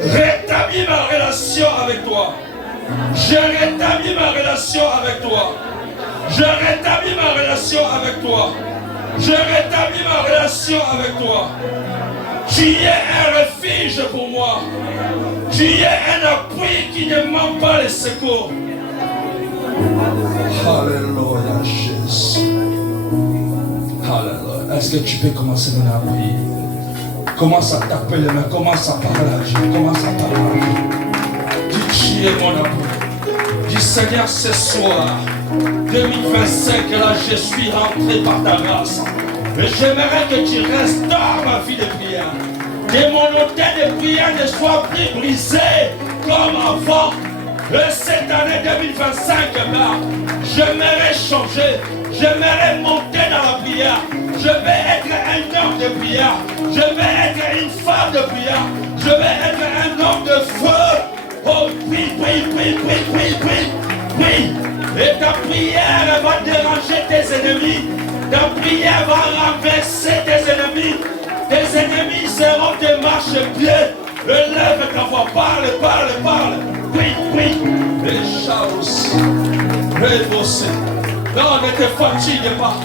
Rétablis ma relation avec toi. Je rétablis ma relation avec toi. Je rétablis ma relation avec toi. Je rétablis ma relation avec toi. Tu es un refuge pour moi. Tu es un appui qui ne manque pas les secours. Alléluia, Jésus. Alléluia. Est-ce que tu peux commencer maintenant à prier? Commence à taper les mains, commence à parler à Dieu, commence à parler à Dieu. Dis, tu es mon appui. Dis, Seigneur, ce soir, 2025, là, je suis rentré par ta grâce. Mais j'aimerais que tu restaures ma vie de prière. Que mon hôtel de prière ne soit plus brisé comme avant. Et cette année 2025, là, j'aimerais changer. J'aimerais monter dans la prière. Je vais être un homme de prière. Je vais être une femme de prière. Je vais être un homme de feu. Oh, prie, prie, prie, prie, prie, prie, prie. Et ta prière va déranger tes ennemis. Ta prière va renverser tes ennemis. Tes ennemis seront tes marchepieds. Élève ta voix, parle, parle, parle. Prie, prie. Les choses. Rebossez. Non, ne te fatigue pas.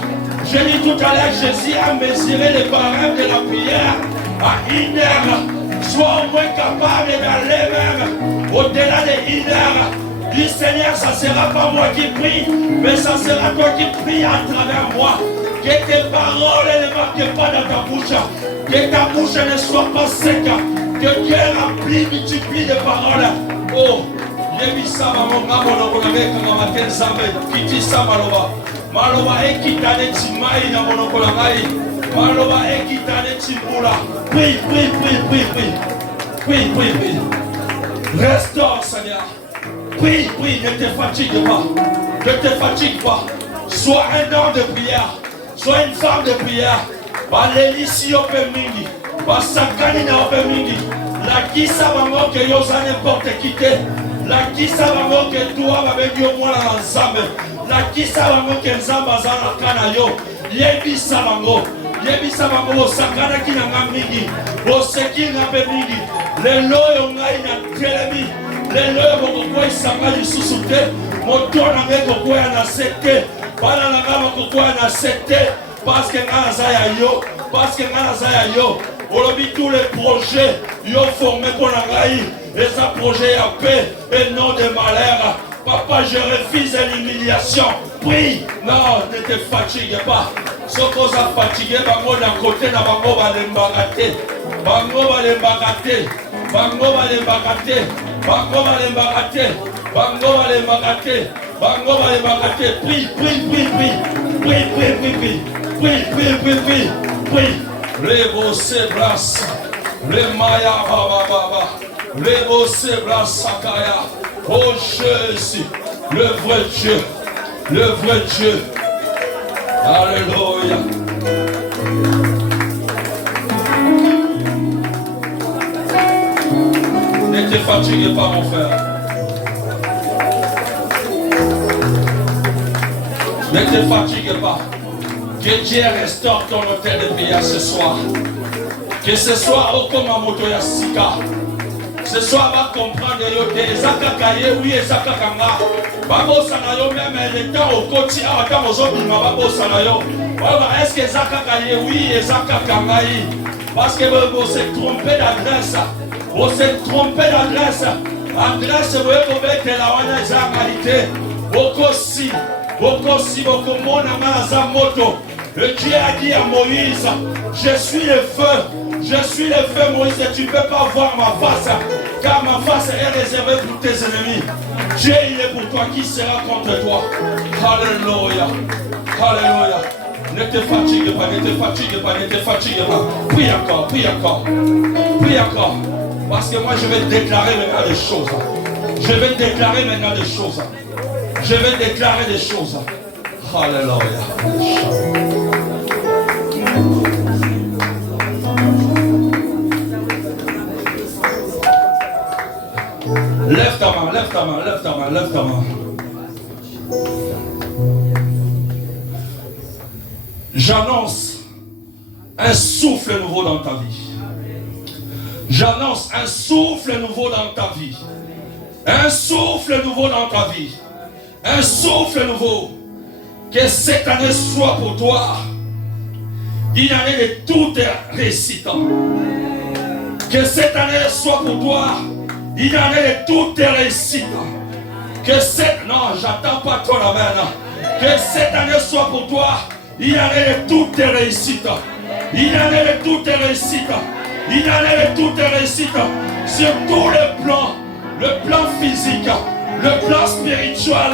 Je dis tout à l'heure, Jésus a mesuré les barèmes de la prière à 1 heure. Sois au moins capable d'aller même au-delà de 1 heure. Dis Seigneur, ça ne sera pas moi qui prie, mais ça sera toi qui prie à travers moi. Que tes paroles ne marquent pas dans ta bouche. Que ta bouche ne soit pas sec. Que Dieu remplit, multiplie de paroles. Oh, Yebisa Mamonga Monokolame Kamamaken Zambe, Kiti Samaloba. Maloba Ekitane Timai na Monokolangai. Maloba Ekitane Timula. Prie, prie, prie, prie, prie. Prie, prie, prie. Restaure, Seigneur. Prie, prie, ne te fatigue pas. Ne te fatigue pas. Sois un homme de prière. Sois une femme de prière. Balelisi ope mingi. Basakani na ope mingi. La kisa bango que yosa n'importe quitter. La kisa bango que toi va venir au moins ensemble. La kisa bango que nzamba zala kana yo. Yebisa bango. Yebisa bango sakana kina ngamingi. Boseki ngape mingi. Lelo yo ngai na telemi. Lelo yo bokoko isanga lisusu te. Moto na ngai bokoko ya na sete. Bana na ngai bokoko ya na sete. Parce que nga naza ya yo. Parce que nga naza ya yo. Aujourd'hui, tous les projets ils ont formé pour la raï. Et ça projet à paix et non de malheur. Papa, je refuse l'humiliation. Prie. Non, ne te fatigue pas. Ce qu'on a fatigué, bango d'un côté, na bango va l'embarater. Bango va l'embarater. Bango va l'embarater. Bango va l'embarater. Bango va l'embarater. Bango va l'embarater. Prie, prie, prie, prie. Prie, prie, prie, prie. Prie, prie, prie, prie. Prie. Rebo se bras, le maya baba baba, rebo se bras sakaya. Oh Jésus, le vrai Dieu, le vrai Dieu. Alléluia. Ne te fatigue pas mon frère. Ne te fatigue pas. Que Dieu restaure ton hôtel de prière ce soir. Que ce soit au Komamoto Yasika. Ce soir, va comprendre les Zakakaye, oui, et Zakakanga. Babo Sanayo, même le temps au quotidien, quand aux autres, Babo Sanayo. Est-ce que Zakakaye, oui, et Zakakanga? Parce que vous s'est trompé d'adresse. Vous s'est trompé d'adresse. Adresse, vous pouvez que la wana est en réalité. Bokosi, Bokomona Mazamoto. Et Dieu a dit à Moïse, je suis le feu. Je suis le feu, Moïse, et tu ne peux pas voir ma face, car ma face est réservée pour tes ennemis. Dieu, il est pour toi, qui sera contre toi? Alléluia. Alléluia. Ne te fatigue pas, ne te fatigue pas, ne te fatigue pas. Prie encore, prie encore. Prie encore. Parce que moi, je vais déclarer maintenant des choses. Je vais déclarer maintenant des choses. Je vais déclarer des choses. Alléluia. Lève ta main, lève ta main, lève ta main, lève ta main. J'annonce un souffle nouveau dans ta vie. J'annonce un souffle nouveau dans ta vie. Un souffle nouveau dans ta vie. Un souffle nouveau. Que cette année soit pour toi une année de toute réussite. Que cette année soit pour toi une année de toute réussite. Que cette... Non, j'attends pas toi la main. Que cette année soit pour toi une année de toute réussite. Une année de toute réussite. Une année de toute réussite. Sur tous les plans. Le plan physique. Le plan spirituel.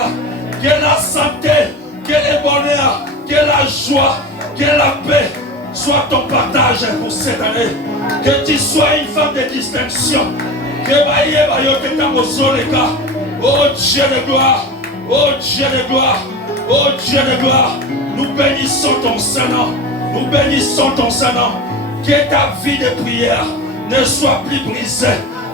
Que la santé. Que le bonheur. Que la joie. Que la paix. Soit ton partage pour cette année. Que tu sois une femme de distinction. Oh Dieu de gloire, oh Dieu de gloire, oh Dieu de gloire, nous bénissons ton Saint-Nom, nous bénissons ton Saint-Nom. Que ta vie de prière ne soit plus brisée,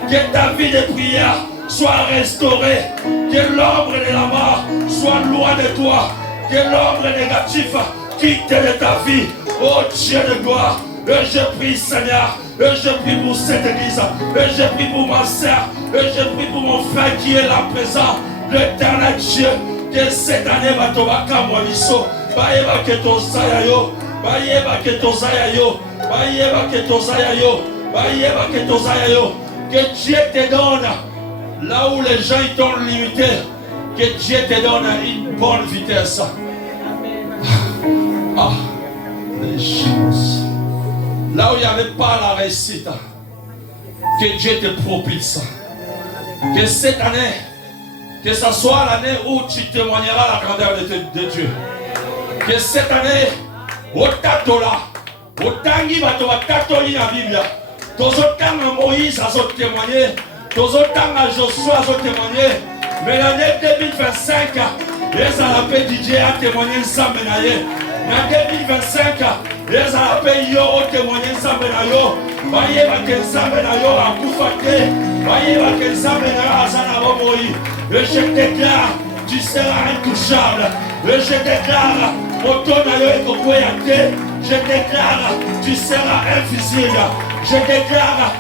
que ta vie de prière soit restaurée, que l'ombre de la mort soit loin de toi, que l'ombre négative quitte de ta vie, oh Dieu de gloire. Et je prie Seigneur, et je prie pour cette église, et je prie pour ma soeur, et je prie pour mon frère qui est là présent, l'éternel Dieu, que cette année va te baka moiso, baïba que ton sayayo, baïba que ton sayayo, baïba que ton sayayo, baïba que ton sayayo, que Dieu te donne, là où les gens t'ont limité, que Dieu te donne une bonne vitesse. Ah, les choses. Là où il n'y avait pas la réussite, que Dieu te propulse. Que cette année, que ce soit l'année où tu témoigneras la grandeur de Dieu. Que cette année, au tatola, au tangi batoba tatoli la Bible, tous autant Moïse a témoigné, tous autant Josué a témoigné, mais l'année 2025, les Arabes DJ a témoigné sans menailler. En 2025, les Arabes ont témoigné sans menailler. Voyez que ça menaille à Koufate, voyez que ça menaille à Zanabomoï. Et je déclare, tu seras intouchable. Et je déclare, je déclare, tu seras invisible. Je déclare,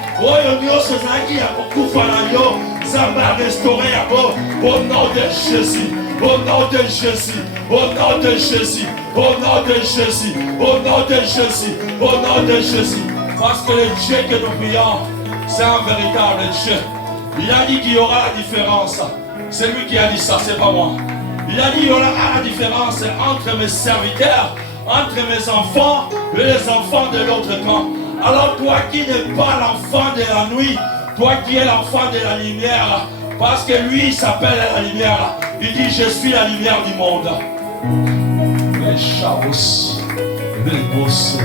ça va restaurer au nom de Jésus. Au nom de Jésus, au nom de Jésus, au nom de Jésus, au nom de Jésus, au nom de Jésus. Parce que le Dieu que nous prions, c'est un véritable Dieu. Il a dit qu'il y aura la différence. C'est lui qui a dit ça, c'est pas moi. Il a dit qu'il y aura la différence entre mes serviteurs, entre mes enfants et les enfants de l'autre camp. Alors toi qui n'es pas l'enfant de la nuit, toi qui es l'enfant de la lumière, parce que lui il s'appelle la lumière. Il dit je suis la lumière du monde. Les chaos, les beaux ça.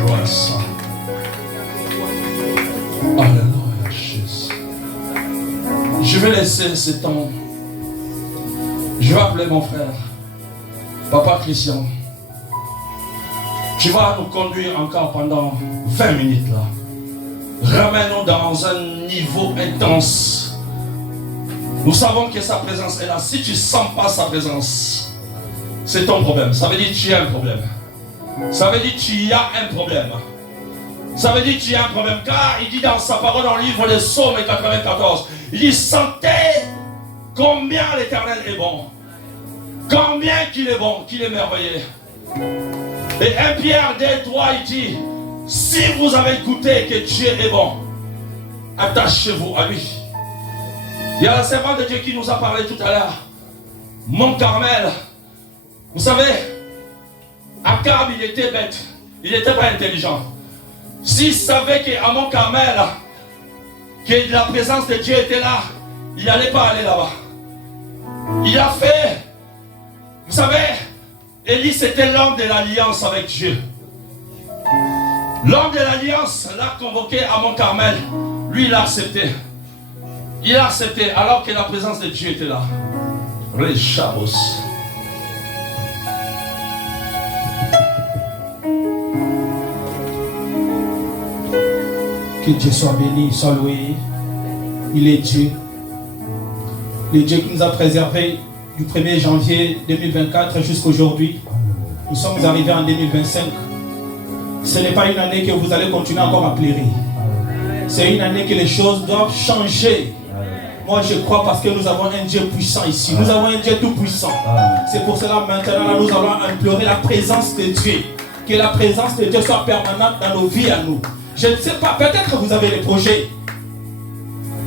Alléluia Jésus. Je vais laisser ce temps. Je vais appeler mon frère, Papa Christian. Tu vas nous conduire encore pendant 20 minutes là. Ramène-nous dans un niveau intense. Nous savons que sa présence est là. Si tu ne sens pas sa présence, c'est ton problème. Ça veut dire que tu as un problème. Ça veut dire que tu as un problème. Ça veut dire que tu as un problème. Car il dit dans sa parole dans le livre des Psaumes 94, Il sentait combien l'Éternel est bon. Combien qu'il est bon, qu'il est merveilleux. Et 1 Pierre 2:3, il dit, si vous avez écouté que Dieu est bon, attachez-vous à lui. Il y a la servante de Dieu qui nous a parlé tout à l'heure. Mont Carmel. Vous savez, Akab, il était bête. Il n'était pas intelligent. S'il savait qu'à Mont Carmel, que la présence de Dieu était là, il n'allait pas aller là-bas. Il a fait, vous savez, Élie c'était l'homme de l'alliance avec Dieu. L'homme de l'alliance l'a convoqué à Mont Carmel. Lui, il a accepté. Il a accepté alors que la présence de Dieu était là. Les chavos. Que Dieu soit béni, soit loué. Il est Dieu. Le Dieu qui nous a préservés du 1er janvier 2024 jusqu'à aujourd'hui. Nous sommes arrivés en 2025. Ce n'est pas une année que vous allez continuer encore à pleurer. C'est une année que les choses doivent changer. Moi je crois parce que nous avons un Dieu puissant ici. Nous avons un Dieu tout puissant. C'est pour cela maintenant nous allons implorer la présence de Dieu. Que la présence de Dieu soit permanente dans nos vies à nous. Je ne sais pas, peut-être que vous avez des projets.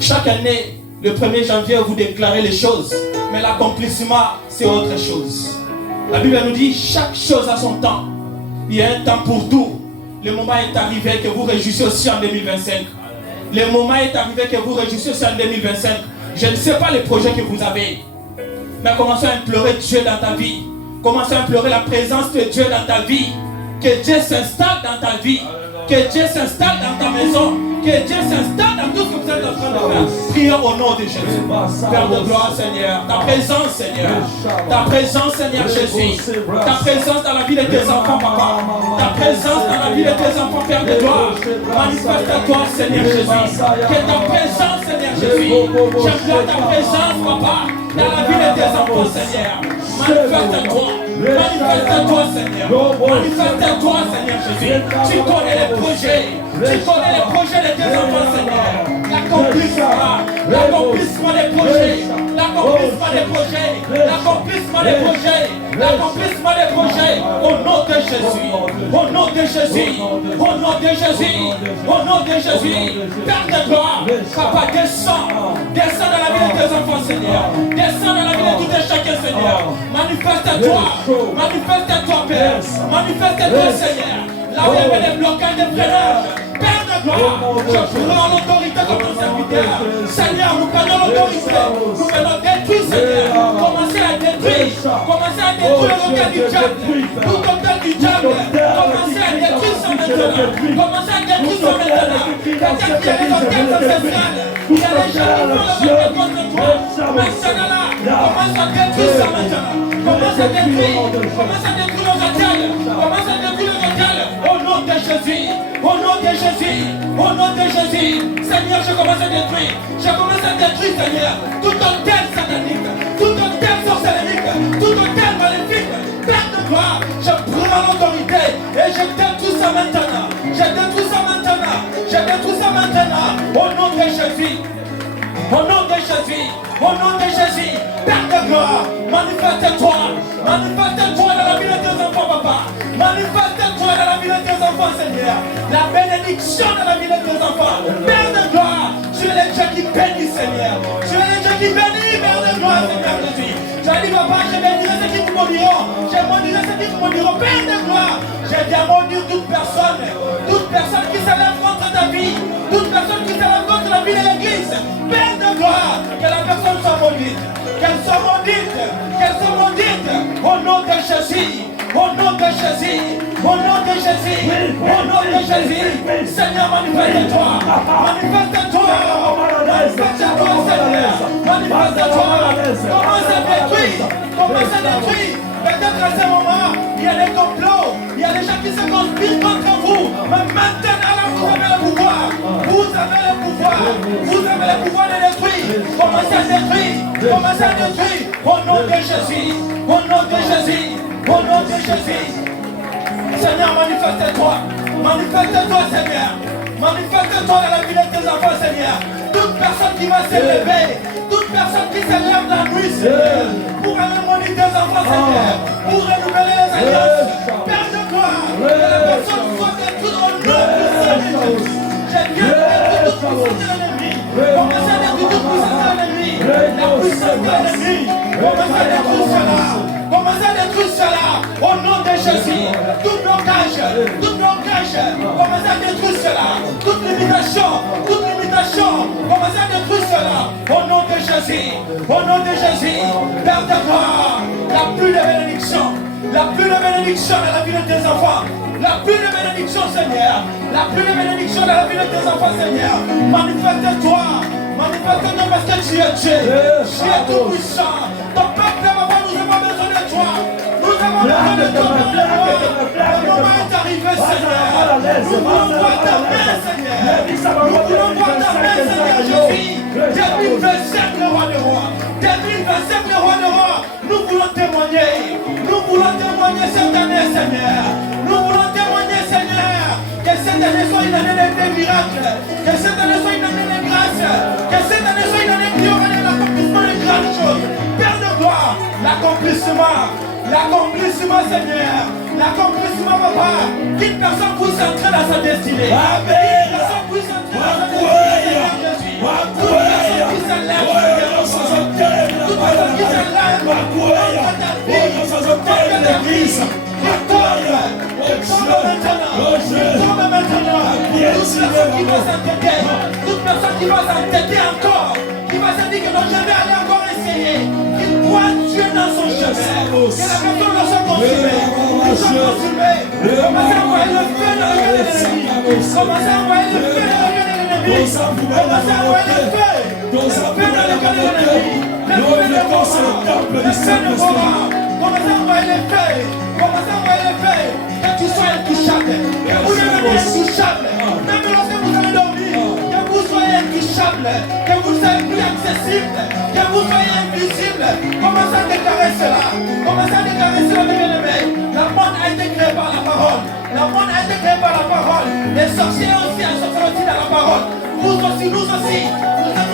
Chaque année, le 1er janvier, vous déclarez les choses. Mais l'accomplissement, c'est autre chose. La Bible nous dit, chaque chose a son temps. Il y a un temps pour tout. Le moment est arrivé que vous réjouissez aussi en 2025. Le moment est arrivé que vous réjouissez aussi en 2025. Je ne sais pas les projets que vous avez. Mais commencez à implorer Dieu dans ta vie. Commencez à implorer la présence de Dieu dans ta vie. Que Dieu s'installe dans ta vie. Que Dieu s'installe dans ta maison. Que Dieu s'installe dans tout ce que vous êtes en train de faire. Prions au nom de Jésus. Père de gloire, Seigneur. Ta présence, Seigneur. Ta présence, Seigneur Jésus. Ta présence dans la vie de tes enfants, Papa. Ta présence dans la vie de tes enfants, Père de gloire. Manifeste-toi, Seigneur Jésus. Que ta présence, Seigneur Jésus. J'implore ta présence, Papa, dans la vie de tes enfants, Seigneur. Manifeste-toi. Manifeste-toi, Seigneur. Manifeste-toi, Seigneur Jésus. Tu connais les projets. Tu connais les projets de tes enfants, Seigneur. L'accomplissement. L'accomplissement des projets. L'accomplissement des projets. L'accomplissement des projets. L'accomplissement des projets. Au nom de Jésus. Au nom de Jésus. Au nom de Jésus. Au nom de Jésus. Père de gloire. Papa, descends. Descends dans la vie de tes enfants, Seigneur. Descends dans la vie de tout et chacun, Seigneur. Manifeste-toi. Manifeste-toi, Père. Manifeste-toi, Seigneur. Là où il y avait des blocages de freinage. Père de gloire, je prends l'autorité comme ton serviteur. Seigneur, nous prenons l'autorité. Nous venons détruire, Seigneur. Commencez à détruire. Commencez à détruire l'autel du diable. Tout autel du diable. Commencez à détruire ça maintenant. Commencez à détruire ça maintenant. Peut-être qu'il y a des hôtels ancestral. Il y a des gens qui font le hôtel contre toi. Mais Seigneur, commence à détruire ça maintenant. Commence à détruire. Commence à détruire les hôtels. Commence à détruire les hôtels. Au nom de Jésus. Au nom de Jésus. Au nom de Jésus. Seigneur, je commence à détruire. Je commence à détruire, Seigneur. Tout hôtel satanique. Tout hôtel sorcellerie. Tout hôtel maléfique. Père de gloire. Je prends l'autorité. Et je détruis ça maintenant. Je détruis ça maintenant. Je détruis ça maintenant. Au nom de Jésus. Au nom de Jésus. Au nom de Jésus. Père de gloire. Manifeste-toi. Manifeste-toi dans la vie de tes enfants, papa. Manifeste-toi dans la vie de tes enfants, Seigneur. La bénédiction dans la vie de tes enfants. Père de gloire. Tu es le Dieu qui bénit, Seigneur. Tu es le Dieu qui bénit, Père de gloire, Seigneur Jésus. Je dis, papa, je bénirai ceux qui vous maudiront. Je maudirai ceux qui vous maudiront. Père de gloire. Je viens maudire toute personne qui s'élève contre ta vie. Toute personne qui s'élève contre la vie de l'église. Père de gloire. Que la personne soit maudite. Qu'elle soit maudite. Qu'elle soit maudite. Au nom de Jésus. Au nom de Jésus. Au nom de Jésus. Au nom de Jésus. Seigneur, manifeste-toi. Manifeste-toi. Manifeste-toi, Seigneur. Manifeste-toi. Commence à détruire. Commence à détruire. Peut-être à ce moment, il y a des complots. Il y a des gens qui se conspirent contre vous. Mais maintenant, là, vous avez le pouvoir. Vous avez le pouvoir. Vous avez le pouvoir de détruire. Commencez à détruire. Commencez à détruire. Au nom de Jésus. Au nom de Jésus. Au nom de Jésus. Seigneur, manifeste-toi. Manifeste-toi, Seigneur. Manifeste-toi dans la vie de tes enfants, Seigneur. Toute personne qui va s'élever, toute personne qui s'élève la nuit, Seigneur, pour harmoniser tes enfants, Seigneur, pour renouveler les alliances, Père de gloire, que la personne soit détruite au nom puissant de Jésus. J'ai bien détruit toute puissance de l'ennemi. Commencez à détruire toute puissance de l'ennemi. La puissance de l'ennemi. Commencez à détruire cela. Commencez à détruire cela au nom de Jésus. Tout blocage, commencez à détruire cela. Toute limitation, commencez à détruire cela au nom de Jésus. Au nom de Jésus, Père de gloire, la pluie de bénédiction, dans la vie de tes enfants. La pluie de bénédiction, Seigneur. La pluie de bénédiction dans la vie de tes enfants, Seigneur. Manifeste-toi parce que tu es Dieu. Tu es tout puissant. Ton peuple, papa, nous avons besoin de toi. Nous avons besoin de toi. Le moment est arrivé, Seigneur. Nous voulons voir ta main, Seigneur. Nous voulons voir ta main, Seigneur Jésus. 2025, le roi de rois. 2025, le roi de rois. Nous voulons témoigner. Nous voulons témoigner cette année, Seigneur. Nous voulons témoigner, Seigneur. Que cette année soit une année de miracles. Que cette année soit une année de grâce. Que cette année soit une année qui aura l'accomplissement de grandes choses. Père de gloire, l'accomplissement, Seigneur. L'accomplissement, papa. Qu'une personne puisse entrer dans sa destinée. Qu'une personne puisse entrer dans sa destinée, Jésus. Toute personne qui s'enlève, toute personne qui s'enlève, toute ta vie, toute ta vie. Tombe maintenant. Toute personne qui va s'entêter encore, qui va se dire que non, je vais aller encore essayer, qu'il croit Dieu dans son chemin, que la personne ne soit consumée. Commencez à envoyer le feu dans le cœur de l'ennemi. Commencez à envoyer le feu dans le cœur de l'ennemi. Commencez à envoyer le feu. Le feu dans le cœur de l'ennemi. Le feu de Bora. Commencez à envoyer le feu. Commencez à envoyer le feu. Que tu sois intouchable. Que vous devenez intouchable. Même lorsque vous allez dormir. Que vous soyez intouchable. Que vous soyez plus accessible. Que vous soyez invisible. Commencez à déclarer cela. Commencez à déclarer cela, mes bien-aimés. La monde a été créée par la parole. La monde a été créée par la parole. Les sorciers aussi sont aussi dans la parole. Vous aussi, nous aussi.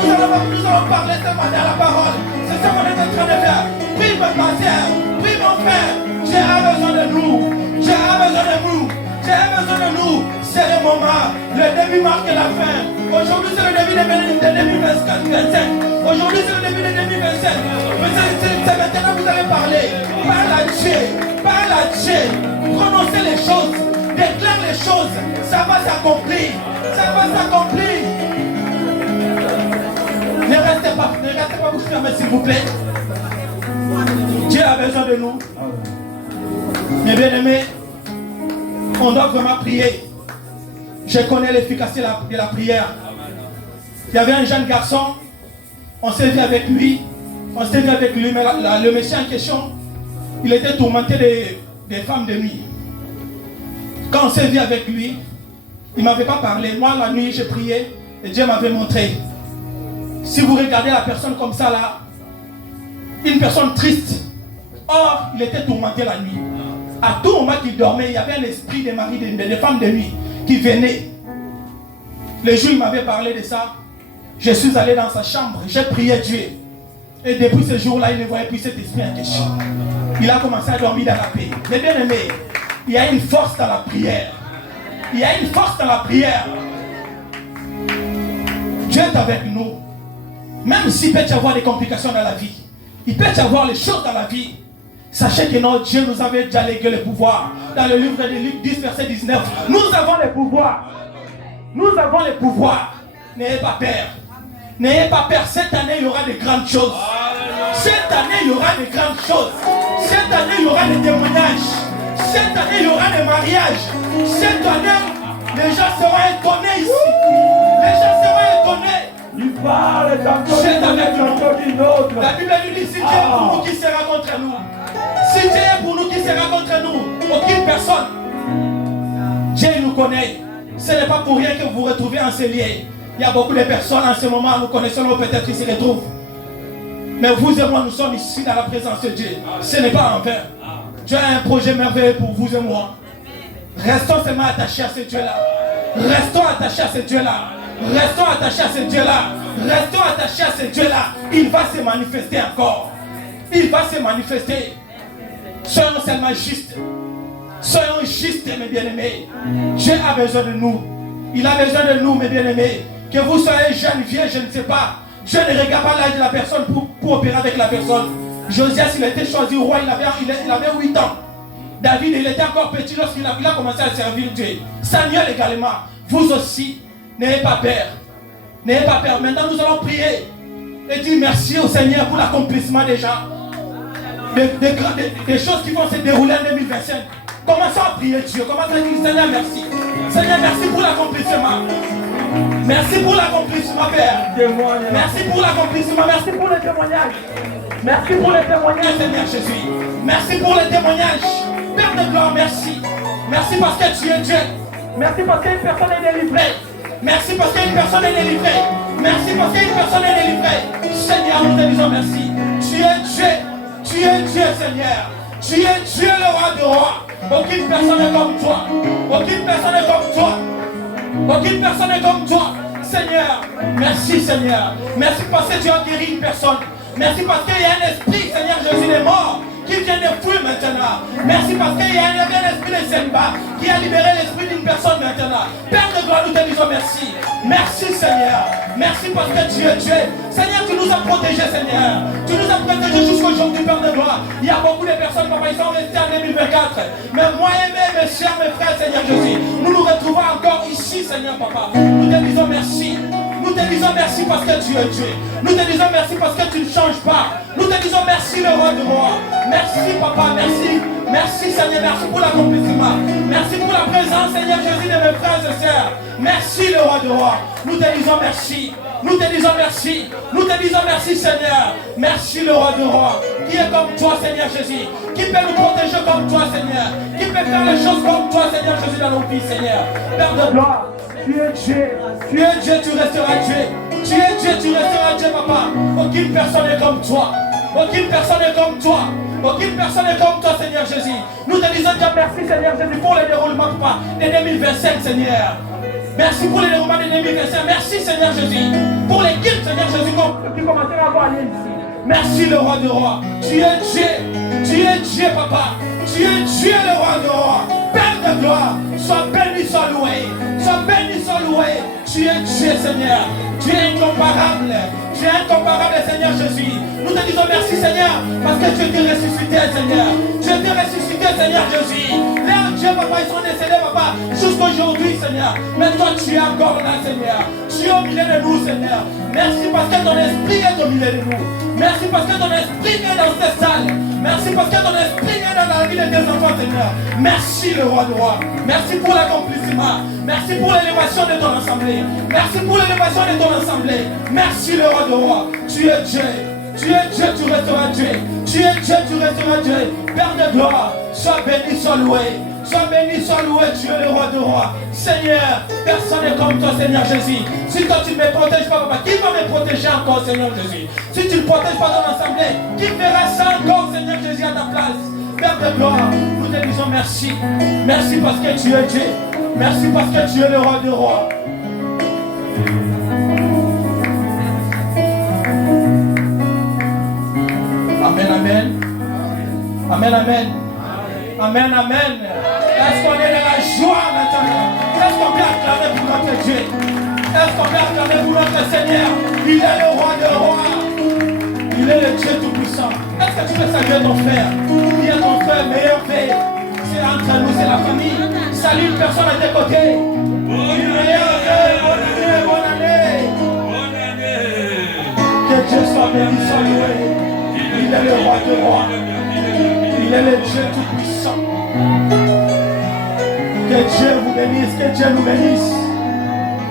Nous allons parler ce matin à la parole. C'est ça qu'on est en train de faire. Prie mon pasteur. Prie mon frère. J'ai besoin de nous. J'ai besoin de nous. J'ai besoin de nous. C'est le moment. Le début marque la fin. Aujourd'hui, c'est le début de 2025. Aujourd'hui, c'est le début de 2027. C'est maintenant que vous allez parler. Parle à Dieu. Parle à Dieu. Prononcez les choses. Déclare les choses. Ça va s'accomplir. Ça va s'accomplir. Ne restez pas vous fermer, s'il vous plaît. Dieu a besoin de nous. Mes bien-aimés, on doit vraiment prier. Je connais l'efficacité de la prière. Il y avait un jeune garçon, on s'est vu avec lui, mais le monsieur en question, il était tourmenté des femmes de nuit. Quand on s'est vu avec lui, il ne m'avait pas parlé. Moi, la nuit, j'ai prié et Dieu m'avait montré. Si vous regardez la personne comme ça là, une personne triste, or il était tourmenté la nuit. À tout moment qu'il dormait, il y avait un esprit des maris, des femmes de nuit qui venaient. Le jour où il m'avait parlé de ça, je suis allé dans sa chambre, j'ai prié Dieu. Et depuis ce jour-là, il ne voyait plus cet esprit en question. Il a commencé à dormir dans la paix. Mais bien aimé, il y a une force dans la prière. Il y a une force dans la prière. Dieu est avec nous. Même s'il peut y avoir des complications dans la vie, il peut y avoir les choses dans la vie. Sachez que notre Dieu nous avait déjà légué le pouvoir. Dans le livre de Luc 10, verset 19, nous avons le pouvoir. Nous avons le pouvoir. N'ayez pas peur. N'ayez pas peur. Cette année, il y aura de grandes choses. Cette année, il y aura de grandes choses. Cette année, il y aura des témoignages. Cette année, il y aura des mariages. Cette année, les gens seront étonnés ici. Les gens seront étonnés. Il parle tantôt C'est avec nous. d'une autre. La Bible nous dit, si Dieu est pour nous, qui sera contre nous? Si Dieu est pour nous, qui sera contre nous? Aucune personne. Dieu nous connaît. Ce n'est pas pour rien que vous vous retrouvez en ce lieu. Il y a beaucoup de personnes en ce moment, nous connaissons, peut-être qui se retrouvent. Mais vous et moi, nous sommes ici dans la présence de Dieu. Ce n'est pas en vain. Dieu a un projet merveilleux pour vous et moi. Restons seulement attachés à ce Dieu-là. Restons attachés à ce Dieu-là. Restons attachés à ce Dieu-là. Restons attachés à ce Dieu-là. Il va se manifester encore. Il va se manifester. Soyons seulement justes. Soyons justes, mes bien-aimés. Dieu a besoin de nous. Il a besoin de nous, mes bien-aimés. Que vous soyez jeune, vieux, je ne sais pas. Dieu ne regarde pas l'âge de la personne pour opérer avec la personne. Josias, il a été choisi roi, il avait 8 ans. David, il était encore petit lorsqu'il a commencé à servir Dieu. Samuel également. Vous aussi, n'ayez pas peur. N'ayez pas peur. Maintenant, nous allons prier et dire merci au Seigneur pour l'accomplissement des gens. Des choses qui vont se dérouler en 2025. Commençons à prier Dieu. Commençons à dire Seigneur, merci. Seigneur, merci pour l'accomplissement. Merci pour l'accomplissement, Père. Merci pour l'accomplissement. Merci pour le témoignage. Merci pour les témoignages, Seigneur Jésus. Merci pour les témoignages. Père de gloire, merci. Merci parce que tu es Dieu. Merci parce qu'une personne est délivrée. Merci parce qu'une personne est délivrée. Merci parce qu'une personne est délivrée. Seigneur, nous te disons merci. Tu es Dieu. Tu es Dieu, Seigneur. Tu es Dieu, le roi de rois. Aucune personne n'est comme toi. Aucune personne n'est comme toi. Aucune personne n'est comme toi. Seigneur, merci Seigneur. Merci parce que tu as guéri une personne. Merci parce qu'il y a un esprit, Seigneur Jésus, des morts qui vient de fuir maintenant. Merci parce qu'il y a un esprit de Semba qui a libéré l'esprit d'une personne maintenant. Père de gloire, nous te disons merci. Merci Seigneur. Merci parce que tu es Dieu. Seigneur, tu nous as protégés, Seigneur. Tu nous as protégés jusqu'aujourd'hui, Père de gloire. Il y a beaucoup de personnes, papa, ils sont restés en 2024. Mais moi et mes chers, mes frères, Seigneur Jésus, nous nous retrouvons encore ici, Seigneur, papa. Nous te disons merci. Nous te disons merci parce que tu es Dieu. Nous te disons merci parce que tu ne changes pas. Nous te disons merci le roi de roi. Merci papa, merci. Merci Seigneur, merci pour l'accomplissement. Merci pour la présence Seigneur Jésus de mes frères et sœurs. Merci le roi de roi. Nous te disons merci. Nous te disons merci. Nous te disons merci Seigneur. Merci le roi de roi. Qui est comme toi Seigneur Jésus. Qui peut nous protéger comme toi Seigneur. Qui peut faire les choses comme toi Seigneur Jésus dans nos vies Seigneur. Père de gloire. Tu es Dieu, tu es Dieu, tu resteras Dieu. Tu es Dieu, tu resteras Dieu, papa. Aucune personne n'est comme toi. Aucune personne n'est comme toi. Aucune personne n'est comme toi, Seigneur Jésus. Nous te disons déjà merci, Seigneur Jésus, pour le déroulement, papa, de 2025, Seigneur. Merci pour le déroulement de 2025. Merci, Seigneur Jésus, pour les guides, Seigneur Jésus, qui commenceront à voir aller ici. Merci, le roi de roi. Tu es Dieu. Tu es Dieu, papa. Tu es Dieu, le roi de roi. Père de gloire, sois béni, sois loué. Sois béni, sois loué. Tu es Dieu, Seigneur. Tu es incomparable. Tu es incomparable, Seigneur Jésus. Nous te disons merci, Seigneur, parce que tu es ressuscité, Seigneur. Tu es ressuscité, Seigneur Jésus. Là, Dieu, papa, ils sont décédés, papa, jusqu'aujourd'hui, Seigneur. Mais toi, tu es encore là, Seigneur. Tu es au milieu de nous, Seigneur. Merci parce que ton esprit est au milieu de nous. Merci parce que ton esprit est dans cette salle. Merci parce que ton esprit est dans la vie de tes enfants, Seigneur. Merci, le roi de roi. Merci pour l'accomplissement. Merci pour l'élévation de ton assemblée. Merci pour l'élévation de ton assemblée. Merci, le roi de roi. Tu es Dieu. Tu es Dieu, tu resteras Dieu. Tu es Dieu, tu resteras Dieu. Père de gloire, sois béni, sois loué. Sois béni, sois loué, tu es le roi de roi. Seigneur, personne n'est comme toi, Seigneur Jésus. Si toi tu ne me protèges pas, papa, qui va me protéger encore, Seigneur Jésus? Si tu ne protèges pas ton assemblée, qui fera ça encore, Seigneur Jésus, à ta place? Père de gloire, nous te disons merci. Merci parce que tu es Dieu. Merci parce que tu es le roi de roi. Amen, amen. Amen, amen. Amen, amen. Est-ce qu'on est dans la joie maintenant? Est-ce qu'on peut acclamer pour notre Dieu? Est-ce qu'on peut acclamer pour notre Seigneur? Il est le roi de rois. Il est le Dieu tout-puissant. Est-ce que tu veux saluer ton frère? Il est ton frère, meilleur frère. C'est entre nous, c'est la famille. Salut une personne à tes côtés. Meilleur frère, bonne année, bonne année. Bonne année. Que Dieu soit béni, soit loué. Il est le roi de rois. Il est le Dieu tout-puissant. Que Dieu vous bénisse, que Dieu nous bénisse.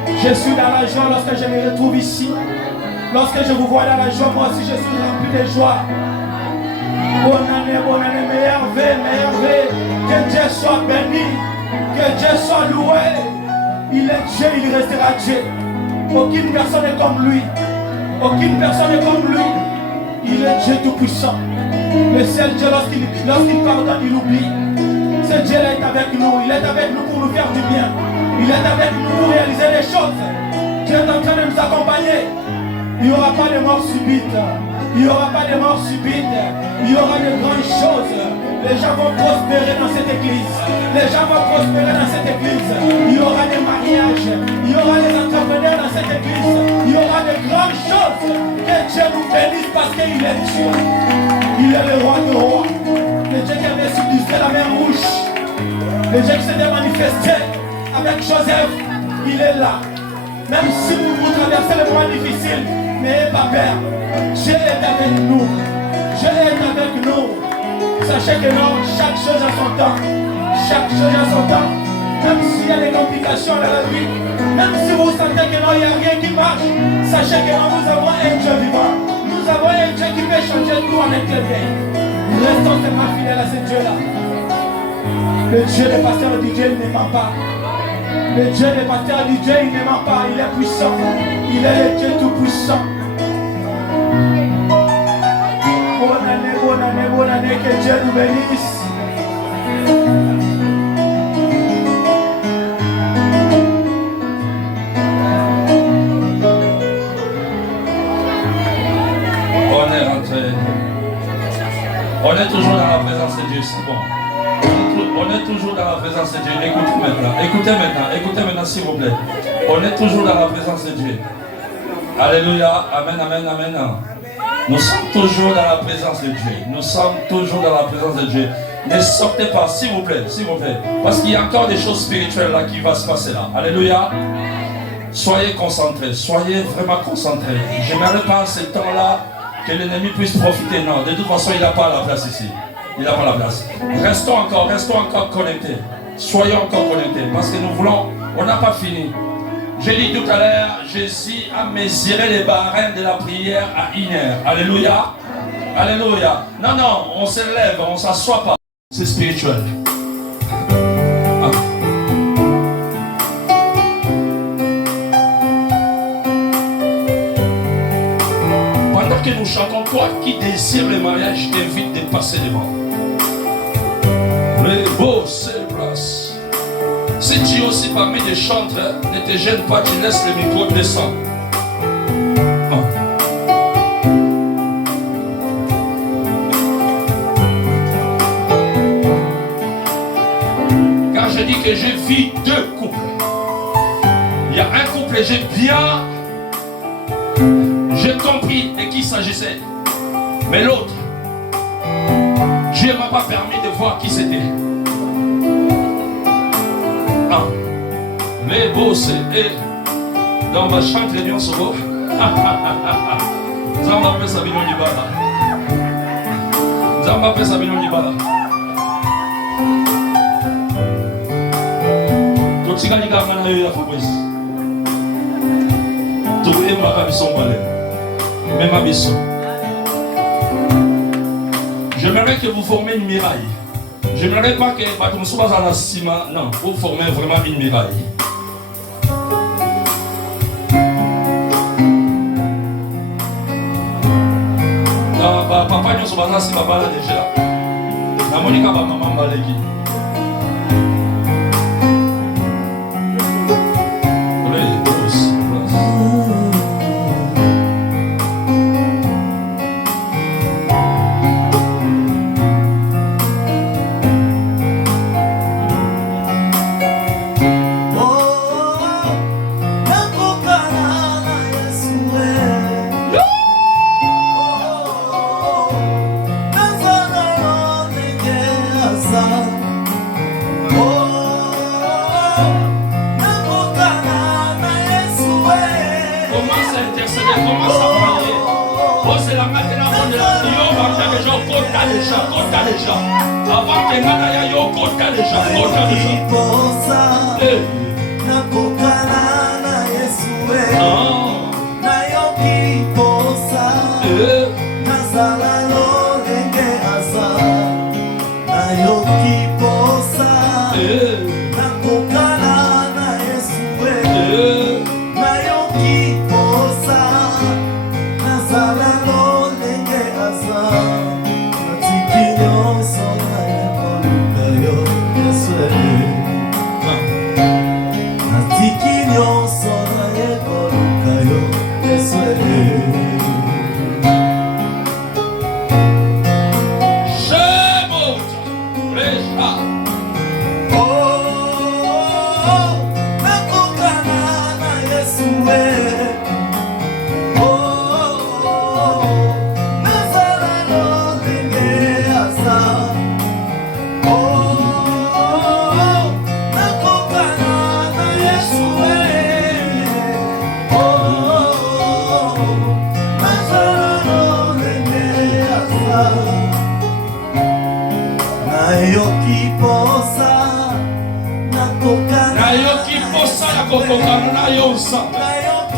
Je suis dans la joie lorsque je me retrouve ici. Lorsque je vous vois dans la joie, moi aussi je suis rempli de joie. Bonne année, meilleur vœu. Que Dieu soit béni, que Dieu soit loué. Il est Dieu, il restera Dieu. Aucune personne n'est comme lui. Aucune personne n'est comme lui. Il est Dieu tout-puissant. Le seul Dieu, lorsqu'il pardonne, il oublie. Ce Dieu-là est avec nous. Il est avec nous pour nous faire du bien. Il est avec nous pour réaliser les choses. Dieu est en train de nous accompagner. Il n'y aura pas de mort subite. Il n'y aura pas de mort subite. Il y aura de grandes choses. Les gens vont prospérer dans cette église. Les gens vont prospérer dans cette église. Il y aura des mariages. Il y aura des entrepreneurs dans cette église. Il y aura de grandes choses. Que Dieu nous bénisse parce qu'il est Dieu. Il est le roi de rois. Le Dieu qui avait subdusé la mer rouge. Le Dieu qui s'était manifesté avec Joseph. Il est là. Même si vous traversez le moment difficile, n'ayez pas peur. Dieu est avec nous. Dieu est avec nous. Sachez que non, chaque chose a son temps. Chaque chose a son temps. Même s'il y a des complications dans la vie, même si vous sentez que non, il n'y a rien qui marche, sachez que non, nous avons un Dieu vivant. Nous avons un Dieu qui peut changer tout en un clin d'œil. Restons tellement fidèles à ce Dieu-là. Le Dieu des pasteurs du Dieu, il ne ment pas. Le Dieu des pasteurs du Dieu, il ne ment pas. Il est puissant. Il est le Dieu tout-puissant. Bonne année, que Dieu nous bénisse. On est rentré. On est toujours dans la présence de Dieu, c'est bon. On est toujours dans la présence de Dieu. Écoutez maintenant, s'il vous plaît. On est toujours dans la présence de Dieu. Alléluia, amen, amen, amen. Nous sommes toujours dans la présence de Dieu. Nous sommes toujours dans la présence de Dieu. Ne sortez pas, s'il vous plaît, parce qu'il y a encore des choses spirituelles là qui vont se passer là. Alléluia. Soyez concentrés, soyez vraiment concentrés. Je n'aimerais pas ce temps-là que l'ennemi puisse profiter. Non, de toute façon, il n'a pas la place ici. Il n'a pas la place. Restons encore connectés. Soyons encore connectés, parce que nous voulons, on n'a pas fini. J'ai dit tout à l'heure, Jésus a mesuré les barèmes de la prière à 1 heure. Alléluia. Alléluia. Non, on se lève, on ne s'assoit pas. C'est spirituel. Ah. Pendant que nous chantons, toi qui désires le mariage, je t'invite de passer devant. Le beau, c'est place. Si tu es aussi parmi les chanteurs, ne te gêne pas, tu laisses le micro descendre. Car je dis que j'ai vu 2 couples. Il y a un couple et j'ai compris de qui il s'agissait. Mais l'autre, Dieu ne m'a pas permis de voir qui c'était. Mais beau c'est dans ma chante les lions sont beaux. Zamba pesa bino libala. Zamba pesa bino libala. Totika liganga na yo ya fobos. Towe maka biso mbale. Même abisso. J'aimerais que vous formiez une muraille. Je n'aimerais pas que vous soyez dans la ciment. Non, vous formez vraiment une muraille. Papa nous sommes si papa là déjà. La Monica va maman balégui.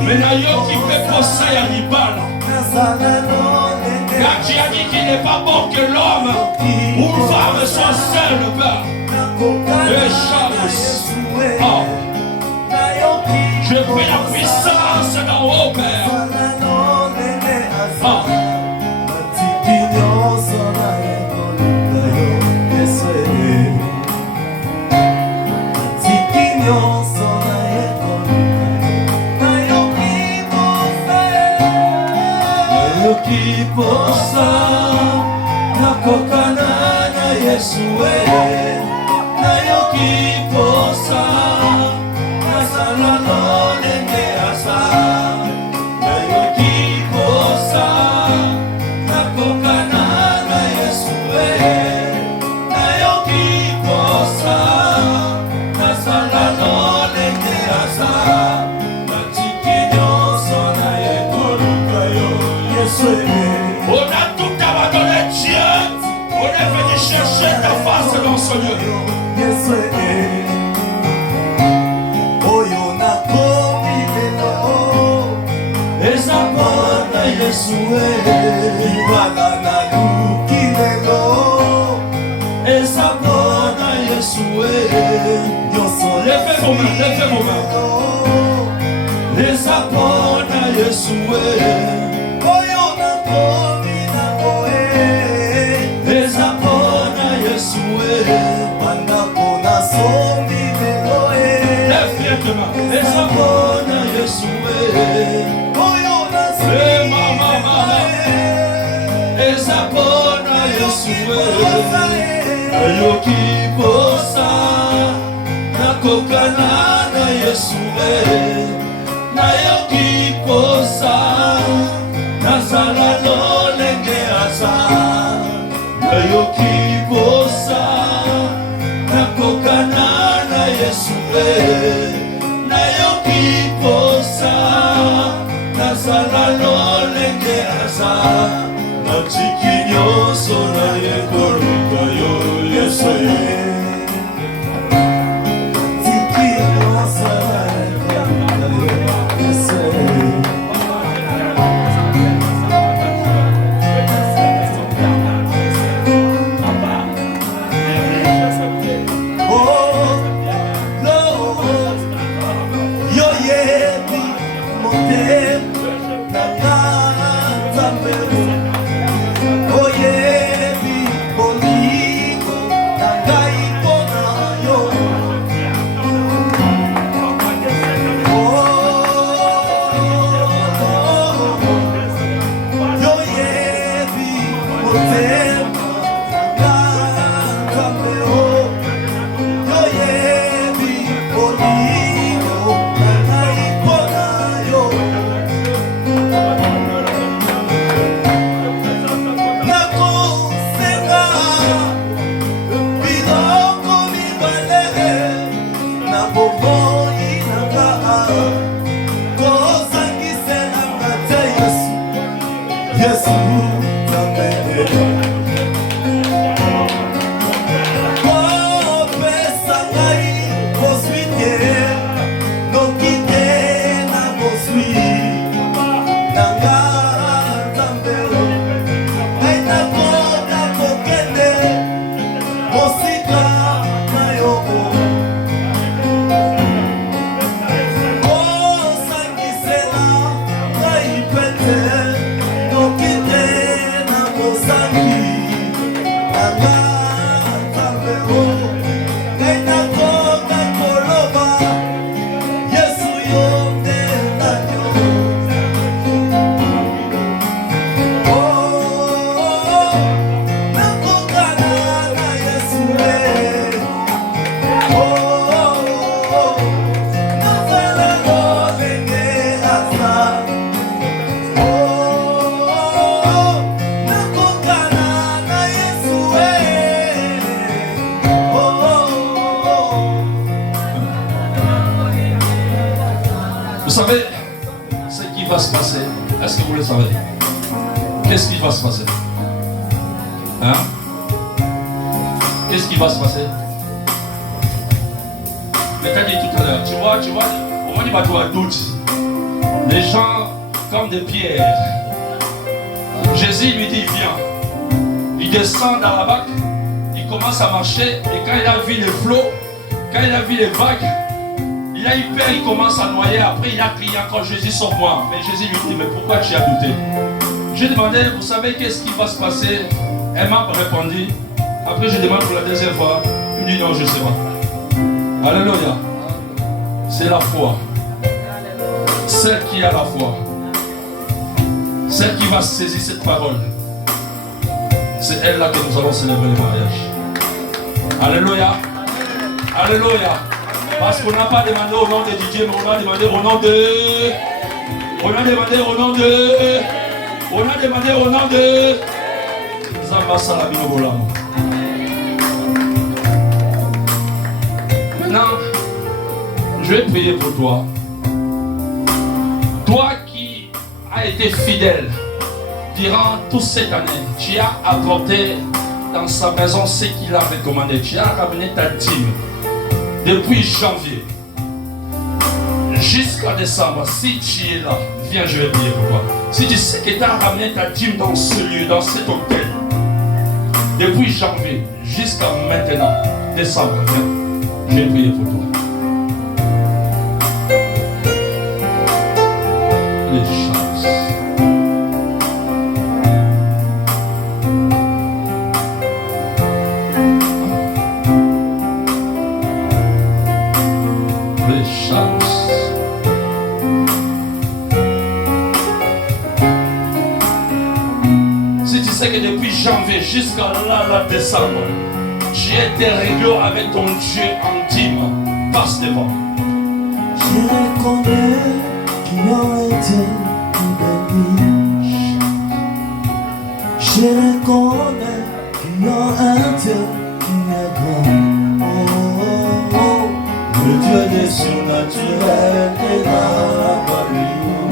Mais nayoki peut posa ya libala. Car tu as dit qu'il n'est pas bon que l'homme ou une femme soit seul, Père. Et Charles, oh, je prie la puissance d'en haut, Père. Oh. Posa nakokana na Yesu nayoki posa nasala lolenge asa nayoki posa nakokana na Yesu nayoki posa nasala lolenge asa natiki nyonso na ekoluka yo Yesu. On a tout abandonné, Dieu. On est venu chercher ta face dans ce lieu. Levez vos mains, levez vos mains. Les apôtres à Yeshua. Les apôtres à Yeshua. Les apôtres à Yeshua. Ayoki posa nakokana na Yeshua. Nayoki posa nazala lolenge asa. Ayoki posa nakokana na Yeshua. Nayoki posa nazala lolenge asa. Natiki nyonso na ekoluka yo Yesu. Natiki nyonso na ekoluka yo Yesu. Oh savez ce qui va se passer. Est-ce que vous le savez? Qu'est-ce qui va se passer? Hein? Qu'est-ce qui va se passer? Je t'ai dit tout à l'heure, tu vois, on dit pas toi doute. Les gens comme des pierres. Jésus lui dit viens. Il descend dans la barque, il commence à marcher et quand il a vu les flots, quand il a vu les vagues, il a eu peur, il commence à noyer. Après il a crié encore Jésus sauve-moi. Mais Jésus lui dit mais pourquoi tu as douté? J'ai demandé, vous savez qu'est-ce qui va se passer? Elle m'a répondu. Après je demande pour la deuxième fois. Il me dit non, je ne sais pas. Alléluia. C'est la foi. Celle qui a la foi. Celle qui va saisir cette parole. C'est elle là que nous allons célébrer le mariage. Alléluia. Alléluia. Parce qu'on n'a pas demandé au nom de Didier, mais on a demandé au nom de... On a demandé au nom de... On a demandé au nom de... Maintenant, je vais prier pour toi. Toi qui as été fidèle durant toute cette année, tu as apporté dans sa maison ce qu'il a recommandé. Tu as ramené ta dîme depuis janvier jusqu'à décembre. Si tu es là, viens, je vais prier pour toi. Si tu sais que tu as ramené ta dîme dans ce lieu, dans cet hôtel, depuis janvier jusqu'à maintenant, décembre, viens, je vais prier pour toi. Les chances. Les chances. Si tu sais que depuis janvier jusqu'à là, décembre, tu étais réglo avec ton Dieu intime, passe devant. Je reconnais qu'il a été béni. Je reconnais qu'il y a un Dieu qui est grand. Oh, oh, oh. Le Dieu des surnaturels est là parmi nous.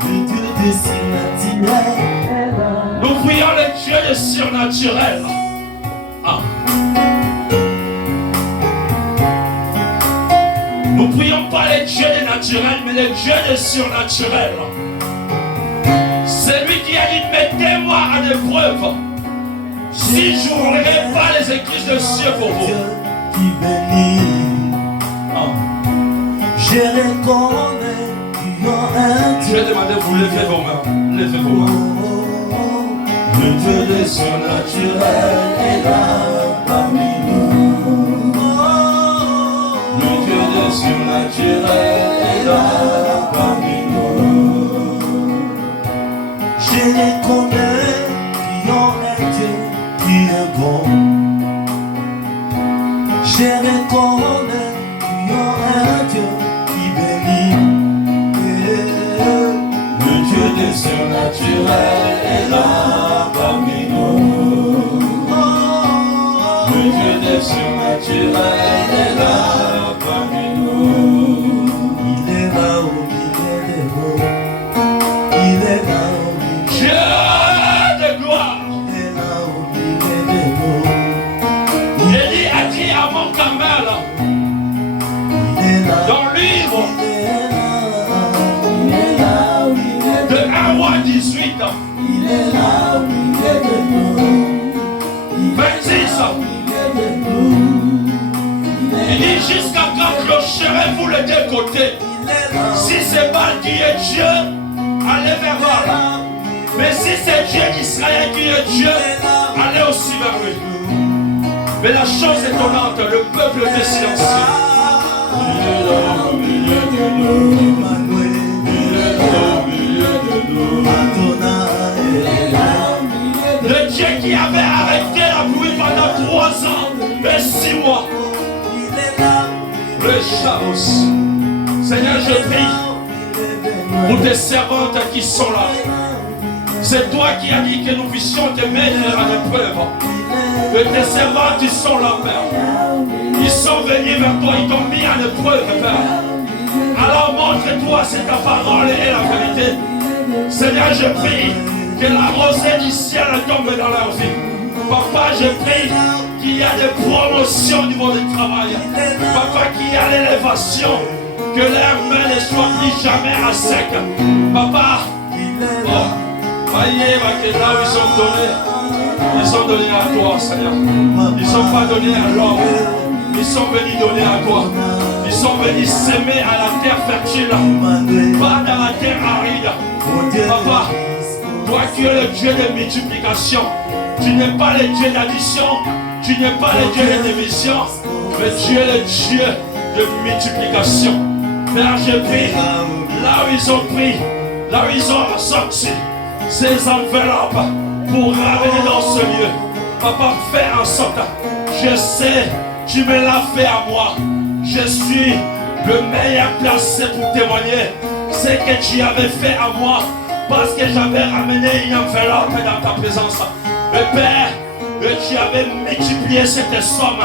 Le Dieu des surnaturels est là. Nous prions le Dieu des surnaturels. Ah. Nous prions pas les dieux des naturels, mais les dieux des surnaturels. C'est lui qui a dit mettez-moi à l'épreuve. Si je n'ouvrirai pas les églises de cieux pour vous. Qui bénit. Je reconnais qu'il y a un Je Dieu. vais demander, vous levez vos mains. Levez vos mains. Le Dieu des surnaturels est là parmi nous. Le Dieu des surnaturels est là parmi nous. Je reconnais qu'il y a un Dieu qui est bon. Je reconnais qu'il y a un Dieu qui bénit. Le Dieu des surnaturels est là parmi nous. Le Dieu des surnaturels est là parmi nous. Il est là au milieu des mots. Il est là au milieu. Dieu de gloire. Il est là au milieu des mots. Élie a dit à mon Carmel, Il est là. dans le livre Il est là au milieu de 1 roi 18, Il est là au milieu de nous. 26, il dit jusqu'à quand clocherez-vous les deux côtés? Si c'est Baal qui est Dieu, allez vers Baal. Mais si c'est Dieu d'Israël qui est Dieu, allez aussi vers lui. Mais la chose étonnante, le peuple était silencieux. Il est là au milieu de nous. Il est là au milieu de nous. Adonai est là au milieu de nous. Le Dieu qui avait arrêté la pluie pendant 3 ans et 6 mois. Il est là. Le chaos. Seigneur, je prie pour tes servantes qui sont là. C'est toi qui as dit que nous puissions te mettre à l'épreuve. Que tes servantes, ils sont là, Père. Ils sont venus vers toi, ils t'ont mis à l'épreuve, Père. Alors montre-toi si ta parole est la vérité. Seigneur, je prie que la rosée du ciel tombe dans leur vie. Papa, je prie qu'il y a des promotions au niveau du travail. Papa, qu'il y a l'élévation. Que leurs mains ne soient plus jamais à sec. Papa, voyez là où ils sont donnés à toi, Seigneur. Ils ne sont pas donnés à l'homme. Ils sont venus donner à toi. Ils sont venus s'aimer à la terre fertile, pas dans la terre aride. Papa, toi tu es le Dieu de multiplication. Tu n'es pas le Dieu d'addition. Tu n'es pas le Dieu de division. Mais tu es le Dieu de multiplication. Père, je prie, là où ils ont pris, là où ils ont ressorti ces enveloppes pour ramener dans ce lieu. Papa, fais en sorte. Je sais, tu me l'as fait à moi. Je suis le meilleur placé pour témoigner. C'est que tu avais fait à moi parce que j'avais ramené une enveloppe dans ta présence. Mais Père, tu avais multiplié cette somme.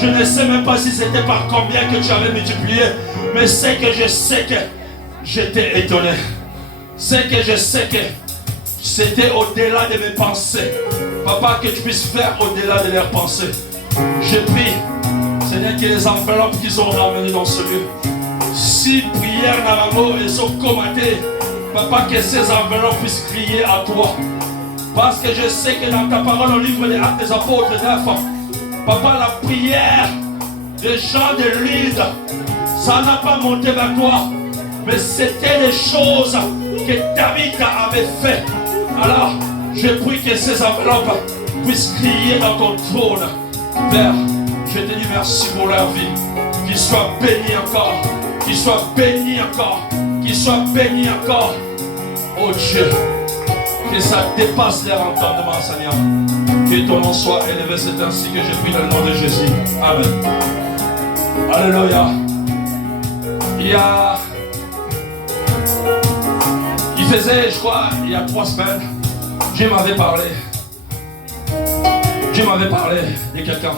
Je ne sais même pas si c'était par combien que tu avais multiplié. Mais c'est que je sais que j'étais étonné. C'est que je sais que c'était au-delà de mes pensées. Papa, que tu puisses faire au-delà de leurs pensées. Je prie, Seigneur, que les enveloppes qu'ils ont ramenées dans ce lieu, si prières Naramo elles sont commentées, Papa, que ces enveloppes puissent crier à toi. Parce que je sais que dans ta parole, au livre des Actes des Apôtres 9, Papa, la prière des gens de l'île, ça n'a pas monté vers toi, mais c'était des choses que David avait fait. Alors, je prie que ces enveloppes puissent crier dans ton trône. Père, je te dis merci pour leur vie. Qu'ils soient bénis encore. Qu'ils soient bénis encore. Qu'ils soient bénis encore. Oh Dieu, que ça dépasse leur entendement, Seigneur. Que ton nom soit élevé, c'est ainsi que je prie dans le nom de Jésus. Amen. Alléluia. Il faisait, je crois, il y a 3 semaines, Dieu m'avait parlé. Dieu m'avait parlé de quelqu'un.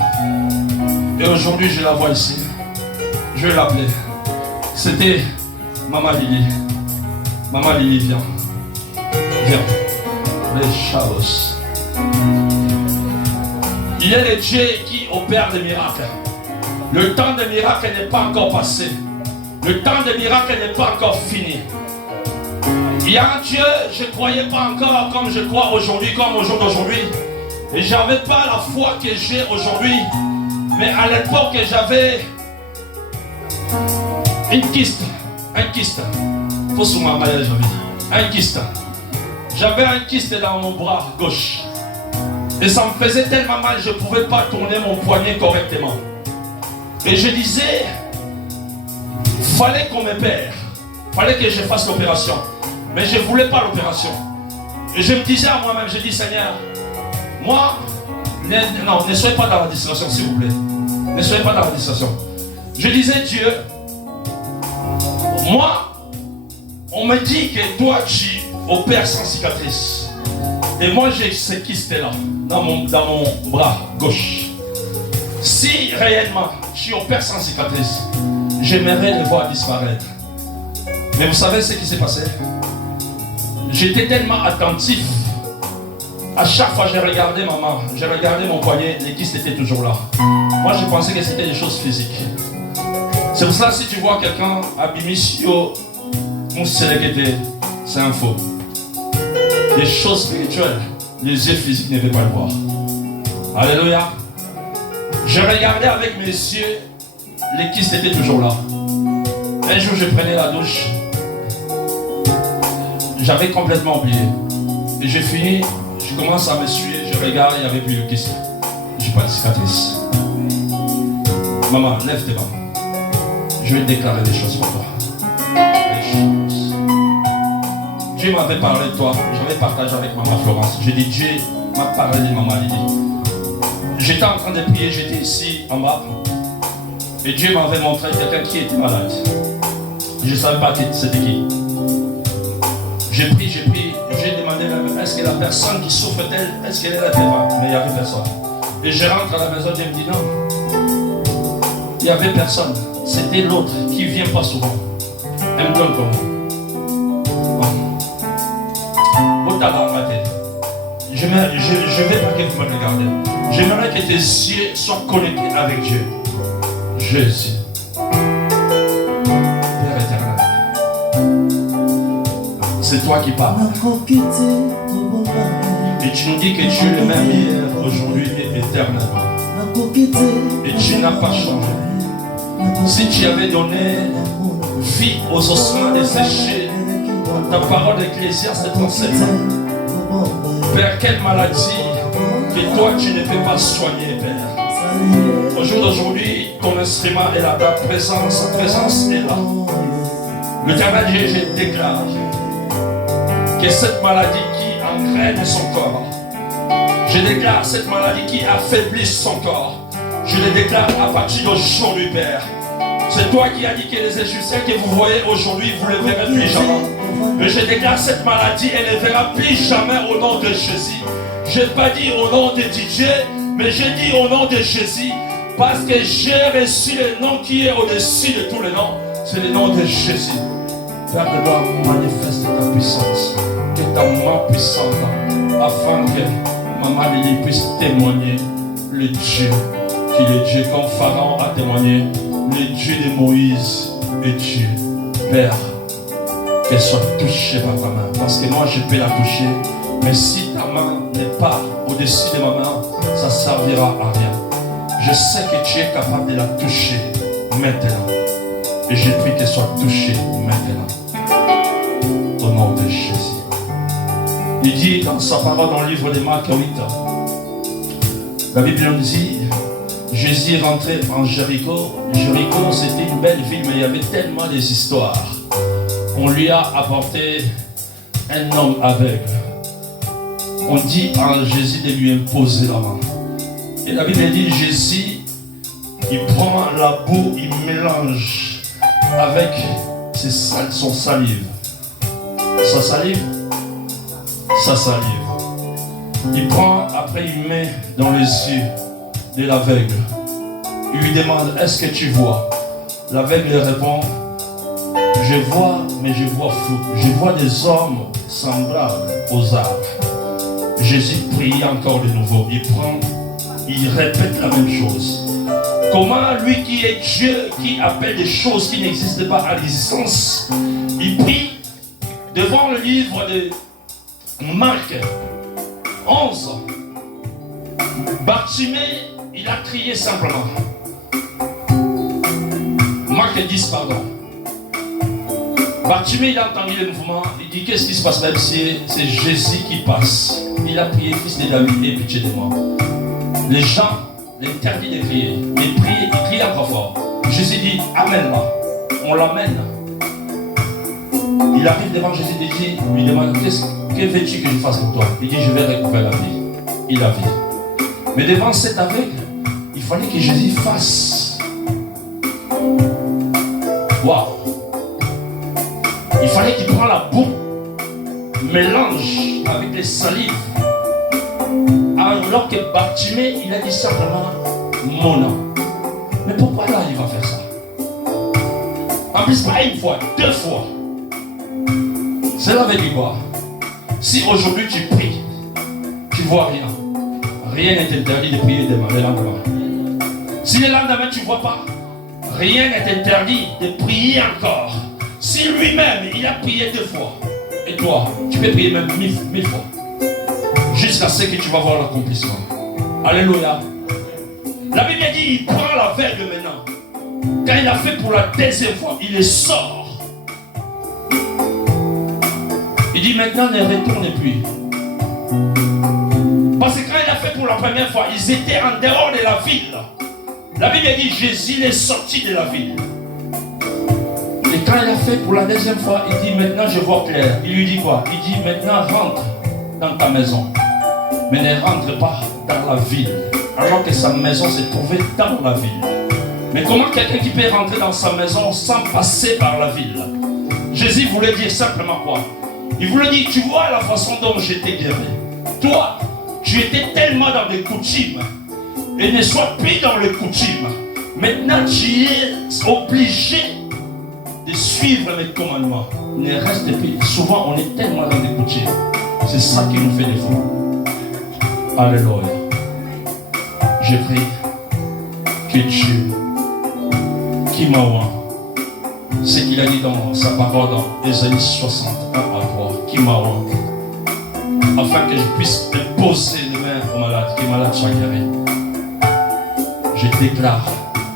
Et aujourd'hui, je la vois ici. Je vais l'appeler. C'était Maman Lily. Maman Lily, viens. Viens. Les Chavos. Il est le Dieu qui opère des miracles. Le temps des miracles n'est pas encore passé. Le temps des miracles n'est pas encore fini. Il y a un Dieu, je ne croyais pas encore comme je crois aujourd'hui, comme au jour d'aujourd'hui. Et je n'avais pas la foi que j'ai aujourd'hui. Mais à l'époque, j'avais une kyste. Un kyste. Faut sous ma maladie, un kyste. J'avais un kyste dans mon bras gauche. Et ça me faisait tellement mal, je ne pouvais pas tourner mon poignet correctement. Et je disais, fallait qu'on m'opère. Fallait que je fasse l'opération. Mais je ne voulais pas l'opération. Et je me disais à moi-même, je dis Seigneur, moi, ne soyez pas dans la distraction, s'il vous plaît. Ne soyez pas dans la distraction. Je disais, Dieu, moi, on me dit que toi, tu opères sans cicatrice. Et moi, j'ai ce kyste-là, dans mon bras gauche. Si réellement, tu opères sans cicatrice, j'aimerais le voir disparaître. Mais vous savez ce qui s'est passé? J'étais tellement attentif. À chaque fois que j'ai regardé maman, j'ai regardé mon poignet, les kystes étaient toujours là. Moi, je pensais que c'était des choses physiques. C'est pour ça, si tu vois quelqu'un abîmé sur mon sélecté, c'est un faux. Les choses spirituelles, les yeux physiques ne veulent pas le voir. Alléluia. Je regardais avec mes yeux, les kystes étaient toujours là. Un jour, je prenais la douche. J'avais complètement oublié. Et j'ai fini, je commence à m'essuyer, je regarde, il n'y avait plus de kyste. Je n'ai pas de cicatrice. Maman, lève tes mains. Je vais déclarer des choses pour toi. Des choses. Dieu m'avait parlé de toi. J'avais partagé avec maman Florence. J'ai dit, Dieu m'a parlé de maman Lily. J'étais en train de prier, j'étais ici en bas. Et Dieu m'avait montré quelqu'un qui était malade. Je ne savais pas c'était qui. J'ai pris, j'ai demandé même, est-ce que la personne qui souffre d'elle, est-ce qu'elle est là devant? Mais il n'y avait personne. Et je rentre à la maison, Dieu me dit non. Il n'y avait personne. C'était l'autre qui ne vient pas souvent. Elle me donne comment? Je ne vais pas que vous me regardez. J'aimerais que tes yeux soient connectés avec Dieu. Jésus. Père éternel. C'est toi qui parles. Et tu nous dis que tu es le même hier, aujourd'hui et éternellement. Et tu n'as pas changé. Si tu avais donné vie aux ossements desséchés, ta parole d'Ecclésiaste t'enseigne. Père, quelle maladie que toi tu ne peux pas soigner, Père. Au jour d'aujourd'hui, ton instrument est là, ta présence est là. L'Éternel Dieu, je déclare que cette maladie qui engraine son corps, je déclare cette maladie qui affaiblit son corps, je le déclare à partir d'aujourd'hui, Père. C'est toi qui as dit que les Égyptiens que vous voyez aujourd'hui, vous ne les verrez plus jamais. Mais je déclare cette maladie, elle ne verra plus jamais au nom de Jésus. Je n'ai pas dit au nom de Didier, mais j'ai dit au nom de Jésus, parce que j'ai reçu le nom qui est au-dessus de tous les noms. C'est le nom de Jésus. Père de gloire, manifeste ta puissance, que ta main puissante, afin que Maman Lily puisse témoigner le Dieu, qui est le Dieu comme Pharaon a témoigné, le Dieu de Moïse et Dieu. Père, qu'elle soit touchée par ta main, parce que moi je peux la toucher, mais si ta main n'est pas au-dessus de ma main, ça ne servira à rien. Je sais que tu es capable de la toucher maintenant, et je prie qu'elle soit touchée maintenant, au nom de Jésus. Il dit dans sa parole dans le livre de Marc 8, la Bible nous dit, Jésus est rentré en Jéricho. Jéricho, c'était une belle ville, mais il y avait tellement des histoires. On lui a apporté un homme aveugle. On dit à Jésus de lui imposer la main. Et la Bible dit, Jésus, il prend la boue, il mélange avec son salive. Sa salive. Il prend, après il met dans les yeux de l'aveugle. Il lui demande, est-ce que tu vois? L'aveugle répond, je vois, mais je vois flou. Je vois des hommes semblables aux arbres. Jésus prie encore de nouveau. Il répète la même chose. Comment lui qui est Dieu, qui appelle des choses qui n'existent pas à l'existence, il prie devant le livre de Marc 11. Bartimée, il a crié simplement. Marc 10, pardon. Bartimée, il a entendu le mouvement. Il dit, qu'est-ce qui se passe là? C'est Jésus qui passe. Il a prié, fils de David, aie pitié de moi. Les gens l'interdisent de crier. Il crie encore fort. Jésus dit, amène-la. On l'amène. Il arrive devant Jésus et lui demande, que veux-tu que je fasse pour toi? Il dit, je vais récupérer la vie. Il a vu. Mais devant cet aveugle, il fallait que Jésus fasse. Waouh! Il fallait qu'il prenne la boue, mélange avec les salives. Alors que Bartimée, il a dit simplement mon nom. Mais pourquoi là il va faire ça? En plus, pas une fois, 2 fois. Cela veut dire quoi? Si aujourd'hui tu pries, tu ne vois rien. Rien n'est interdit de prier le lendemain. Si le lendemain tu ne vois pas, rien n'est interdit de prier encore. Si lui-même il a prié 2 fois, et toi, tu peux prier même 1000 fois. Jusqu'à ce que tu vas voir l'accomplissement. Alléluia. La Bible dit, il prend l'aveugle maintenant. Quand il a fait pour la 2e fois, il le sort. Il dit maintenant ne retourne plus. Parce que quand il a fait pour la 1re fois, ils étaient en dehors de la ville. La Bible dit Jésus est sorti de la ville. Et quand il a fait pour la 2e fois, il dit maintenant je vois clair. Il lui dit quoi? Il dit maintenant rentre dans ta maison. Mais ne rentre pas dans la ville. Alors que sa maison se trouvait dans la ville. Mais comment quelqu'un qui peut rentrer dans sa maison sans passer par la ville? Jésus voulait dire simplement quoi? Il voulait dire, tu vois la façon dont j'étais guéri. Toi, tu étais tellement dans les coutumes. Et ne sois plus dans les coutumes. Maintenant, tu es obligé de suivre les commandements. Ne reste plus. Souvent, on est tellement dans les coutumes. C'est ça qui nous fait défaut. Alléluia. Je prie que Dieu, qui m'a oint, ce qu'il a dit dans sa parole dans Ésaïe 61 à 3, qui m'a oint, afin que je puisse poser les mains aux malades, que les malades soient guéris. Je déclare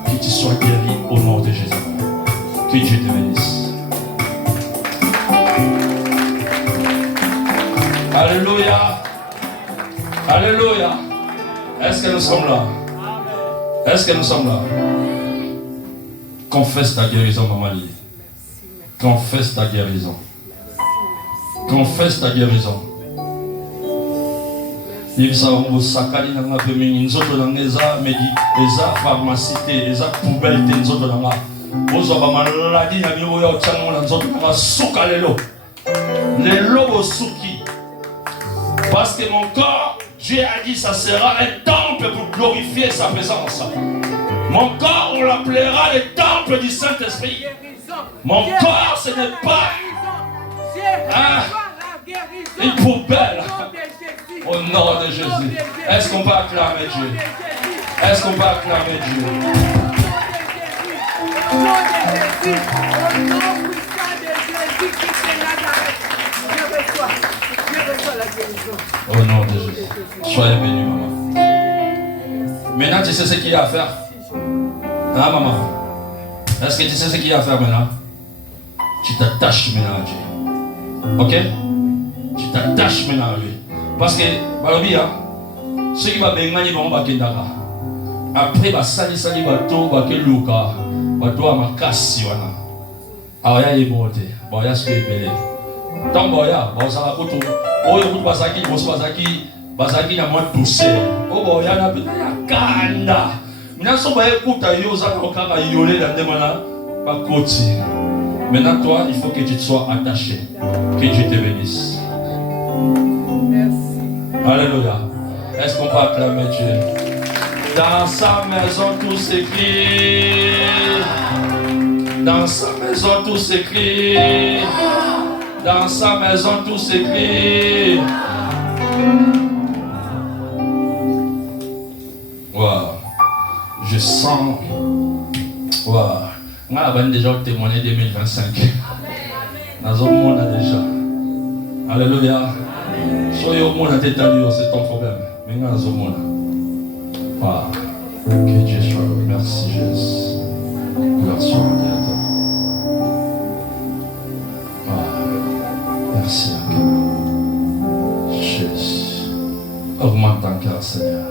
que tu sois guéri au nom de Jésus. Que Dieu te bénisse. Alléluia. Alléluia. Est-ce que nous sommes là? Est-ce que nous sommes là? Confesse ta guérison, maman Lie. Confesse ta guérison. Confesse ta guérison. Yebisa wangu sakali na nga pemini nzoto na ngeza medi eza pharmacie te eza poubelle te nzoto na nga ozo ba maladi na biyo ya otsango na nzoto na nga suka lelo bosuki parce que mon corps Dieu a dit ça sera un temple pour glorifier sa présence. Mon corps on l'appellera le temple du Saint-Esprit. Mon corps ce n'est pas une poubelle. Au nom de Jésus. Est-ce qu'on peut acclamer Dieu? Est-ce qu'on peut acclamer Dieu? Au nom de Jésus. Au nom puissant de Jésus Christ de Nazareth. Je reçois la guérison. Au nom de Jésus. Soyez bénis, maman. Maintenant, tu sais ce qu'il y a à faire? Hein, maman? Est-ce que tu sais ce qu'il y a à faire maintenant? Tu t'attaches maintenant à Dieu. Ok? Tu t'attaches maintenant à lui. Parce que, balobi, ceux qui vont bénir, ils vont bakendaka. Après, sali bato, bakeluka, bato amakasi wana. Aya yebote, boya ce que belé. Tant boya, bosala koto, oyo koto basaki na moins douceur. O boya na bena ya kanda. Mina so boya kuta yo za kokaka yolé dans demana bakoti. Maintenant toi, il faut que tu te sois attaché. Que Dieu te bénisse. Alléluia. Est-ce qu'on peut acclamer Dieu? Dans sa maison tout s'écrit. Dans sa maison tout s'écrit. Dans sa maison tout s'écrit. Wow. Je sens. Wow. On a déjà témoigné 2025. Dans un monde déjà. Alléluia. Soyez au monde à t'établir, c'est ton problème. Maintenant, au monde. Ah, que Dieu soit. Merci Jésus. Merci Dieu. Ah, merci Jésus. Augmente encore, Seigneur.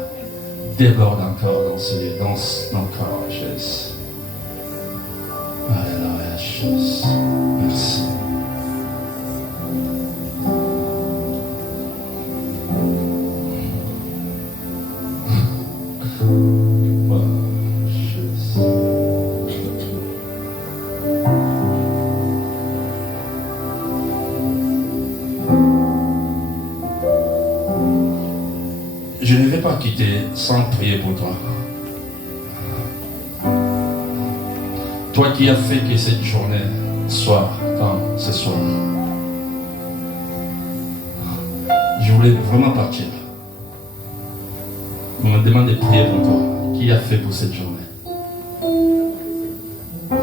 Déborde encore dans ce lieu, dans nos corps, Jésus. Alléluia, Jésus. Merci. Je ne vais pas quitter sans prier pour toi. Toi qui as fait que cette journée soit comme ce soir. Je voulais vraiment partir. On me demande de prier pour toi. Qui a fait pour cette journée?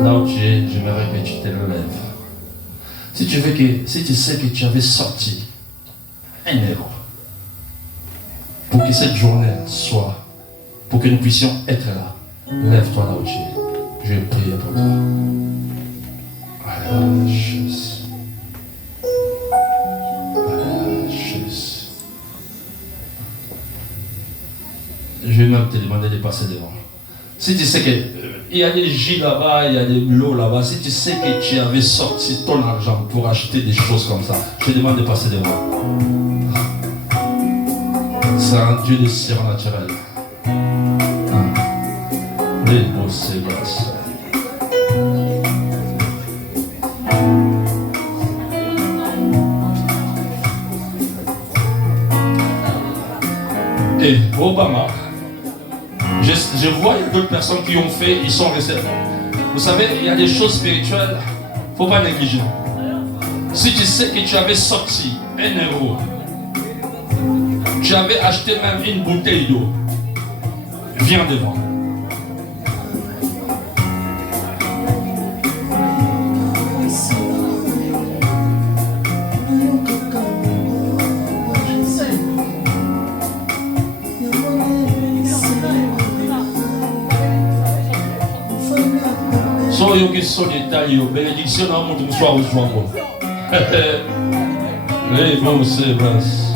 Là où tu es, j'aimerais que tu te relèves. Si tu sais que tu avais sorti un héros pour que cette journée soit, pour que nous puissions être là, lève-toi là où tu es. Je vais prier pour toi. Alléluia, Jésus. Alléluia, Jésus. Je vais même te demander de passer devant. Si tu sais qu'il y a des gilets là-bas, il y a des lots là-bas, si tu sais que tu avais sorti ton argent pour acheter des choses comme ça, je te demande de passer devant. C'est un Dieu de surnaturel. Les beaux ségrasses. Et Obama, je vois il y a d'autres personnes qui ont fait, ils sont restés. Vous savez, il y a des choses spirituelles, Faut pas négliger. Si tu sais que tu avais sorti 1 euro, tu avais acheté même une bouteille d'eau, viens devant. So yo qui sont des tailles, bénédiction dans mon tour soir au soir. Les bons c'est basse.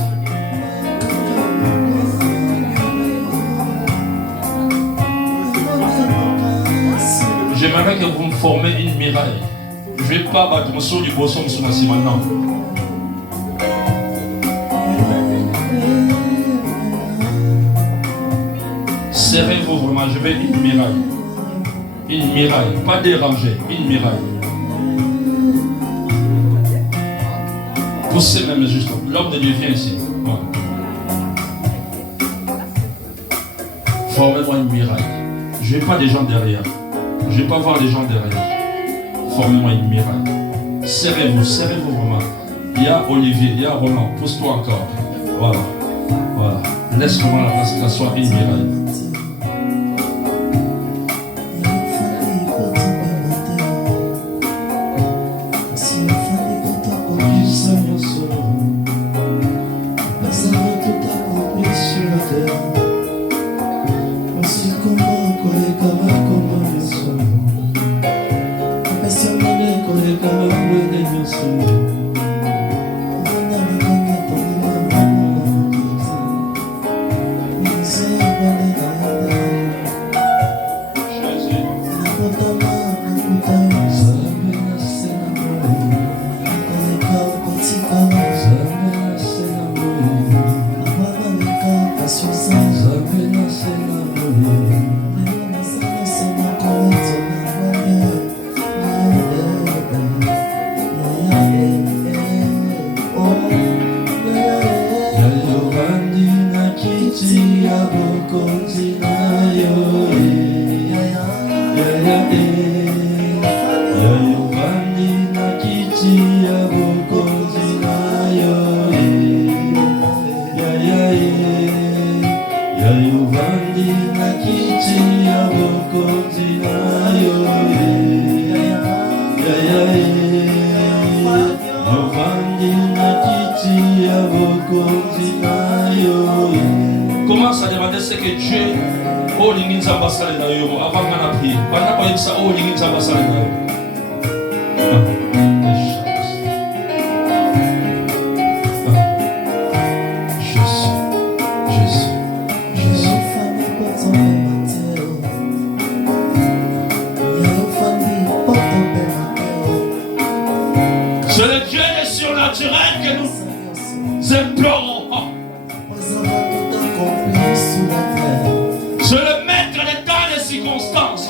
J'aimerais que vous me formez une miraille. Je ne vais pas battre mon saut du bosson sur ma cime maintenant. Serrez-vous vraiment, je veux une miraille. Une miraille, pas déranger, une miraille. Poussez même juste. L'homme de Dieu vient ici. Voilà. Formez-moi une miraille. Je ne veux pas des gens derrière. Je ne vais pas voir les gens derrière. Formez-moi une miraille. Serrez-vous vraiment. Il y a Olivier, il y a Roland. Pousse-toi encore. Voilà. Voilà. Laisse vraiment la place que ça soit une miraille. Commence à demander ce que Dieu oh l'ingin s'ambassadeur dans yo avant qu'on a prié. Pendant qu'on ça oh l'ingin s'ambassadeur dans yo. C'est le Dieu des surnaturels que nous implorons. C'est le maître des temps et des circonstances.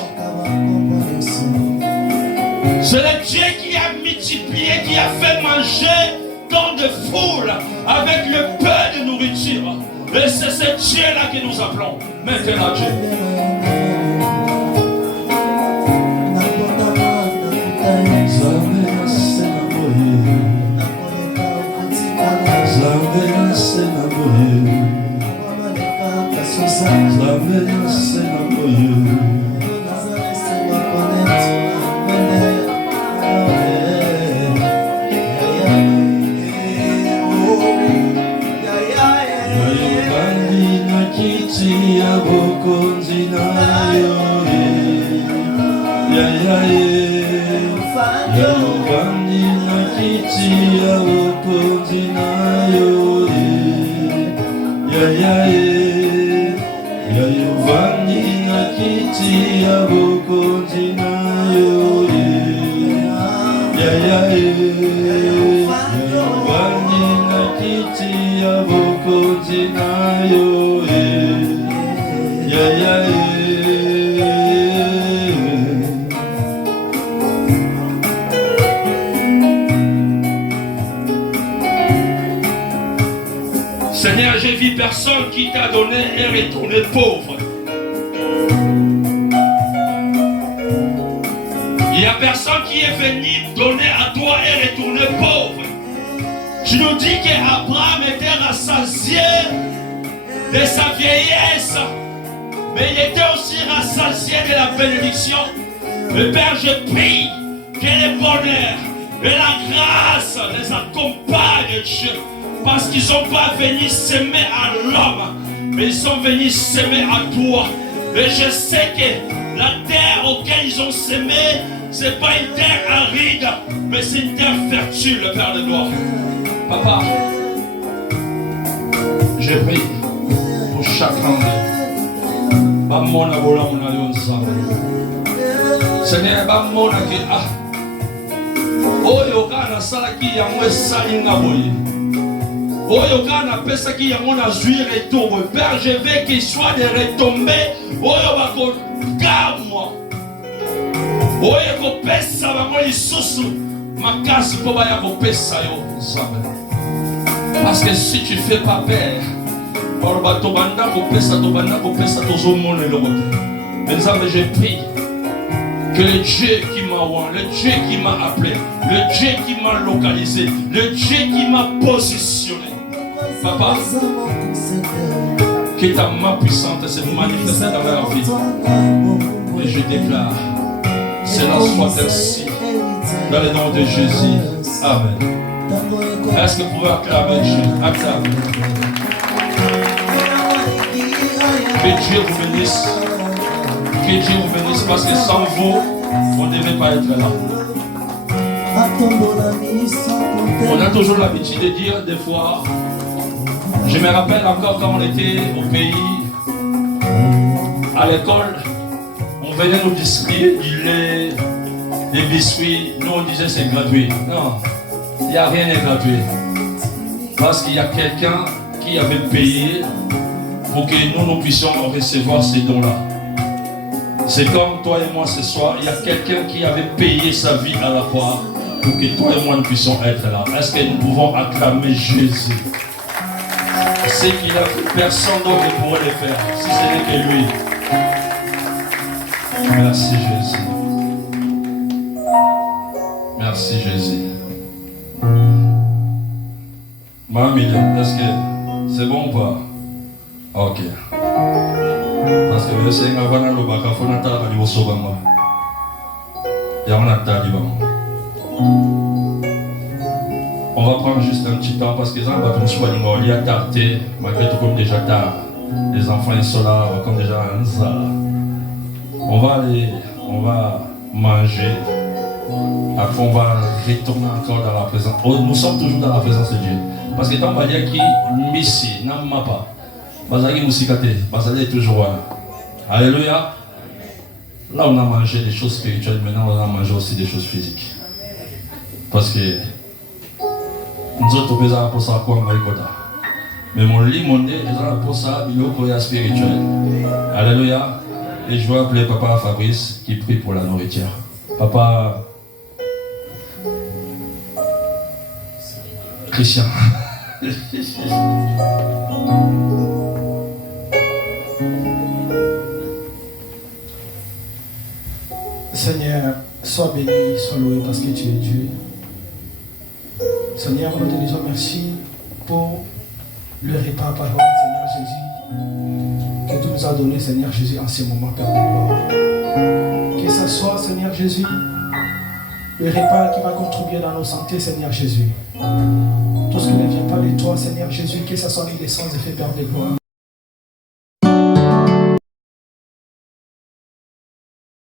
C'est le Dieu qui a multiplié, qui a fait manger tant de foule avec le peu de nourriture. Et c'est ce Dieu-là que nous appelons. Maintenant Dieu. Seigneur, j'ai vu personne qui t'a donné et retourné pauvre. Il y a personne qui est venue donner à toi est retournée pauvre. Tu nous dis qu'Abraham était rassasié de sa vieillesse, mais il était aussi rassasié de la bénédiction. Mais Père, je prie que le bonheur et la grâce les accompagnent, Dieu, parce qu'ils ne sont pas venus s'aimer à l'homme, mais ils sont venus s'aimer à toi. Et je sais que la terre auquel ils ont s'aimé, ce n'est pas une terre aride, mais c'est une terre fertile, Père de gloire. Papa, je prie pour chacun d'eux. Seigneur, oyo kana salaki yango esalinga boye, oyo kana pesaki yango nazwi retour. Père, je veux qu'il soit des retombées oyo bakokamwa, oyo kopesa bango lisusu makasi mpo baya kopesa yo Nzambe. Parce que si tu fais pas peur, oloba tobanda kopesa tozomona eloko te. Mais Nzambe, je prie que le Dieu qui m'a oint, le Dieu qui m'a appelé, le Dieu qui m'a localisé, le Dieu qui m'a positionné, Papa, que ta main puissante se manifeste dans leur vie. Et je déclare, cela soit ainsi, dans le nom de Jésus. Amen. Est-ce que vous pouvez acclamer Dieu? Acclamez. Que Dieu vous bénisse. Que Dieu vous bénisse, parce que sans vous, on ne devait pas être là. On a toujours l'habitude de dire des fois, je me rappelle encore quand on était au pays, à l'école, on venait nous distribuer du lait, des biscuits, nous on disait c'est gratuit. Non, il n'y a rien de gratuit. Parce qu'il y a quelqu'un qui avait payé pour que nous puissions recevoir ces dons-là. C'est comme toi et moi ce soir, il y a quelqu'un qui avait payé sa vie à la croix pour que toi et moi nous puissions être là. Est-ce que nous pouvons acclamer Jésus? C'est qu'il a fait, personne d'autre ne pourrait le faire, si ce n'est que lui. Merci Jésus. Merci Jésus. Mamie, est-ce que c'est bon ou pas? Ok. Parce que le Seigneur va nous baka fona ta ba liboso bango. Ya on a on va prendre juste un petit temps parce que ça va nous soigner on y a tardé malgré tout comme déjà tard. Les enfants ils sont là comme déjà un sala. On va aller, on va manger. Après on va retourner encore dans la présence. Oh, nous sommes toujours dans la présence de Dieu. Parce que tant qu'on va dire qui missi n'a pas. Bazali Moussikaté, Bazali est toujours là. Alléluia. Là on a mangé des choses spirituelles, maintenant on a mangé aussi des choses physiques. Parce que nous autres on a pour ça quoi mais mon lit mon nez est pour ça il y a spirituel. Alléluia. Et je vais appeler Papa Fabrice qui prie pour la nourriture. Papa Christian. Seigneur, sois béni, sois loué parce que tu es Dieu. Seigneur, nous te disons merci pour le repas parole, Seigneur Jésus, que tu nous as donné, Seigneur Jésus, en ce moment, Père de gloire. Que ce soit, Seigneur Jésus, le repas qui va contribuer dans nos santé, Seigneur Jésus. Tout ce qui ne vient pas de toi, Seigneur Jésus, que ce soit une descente de fait, Père de gloire.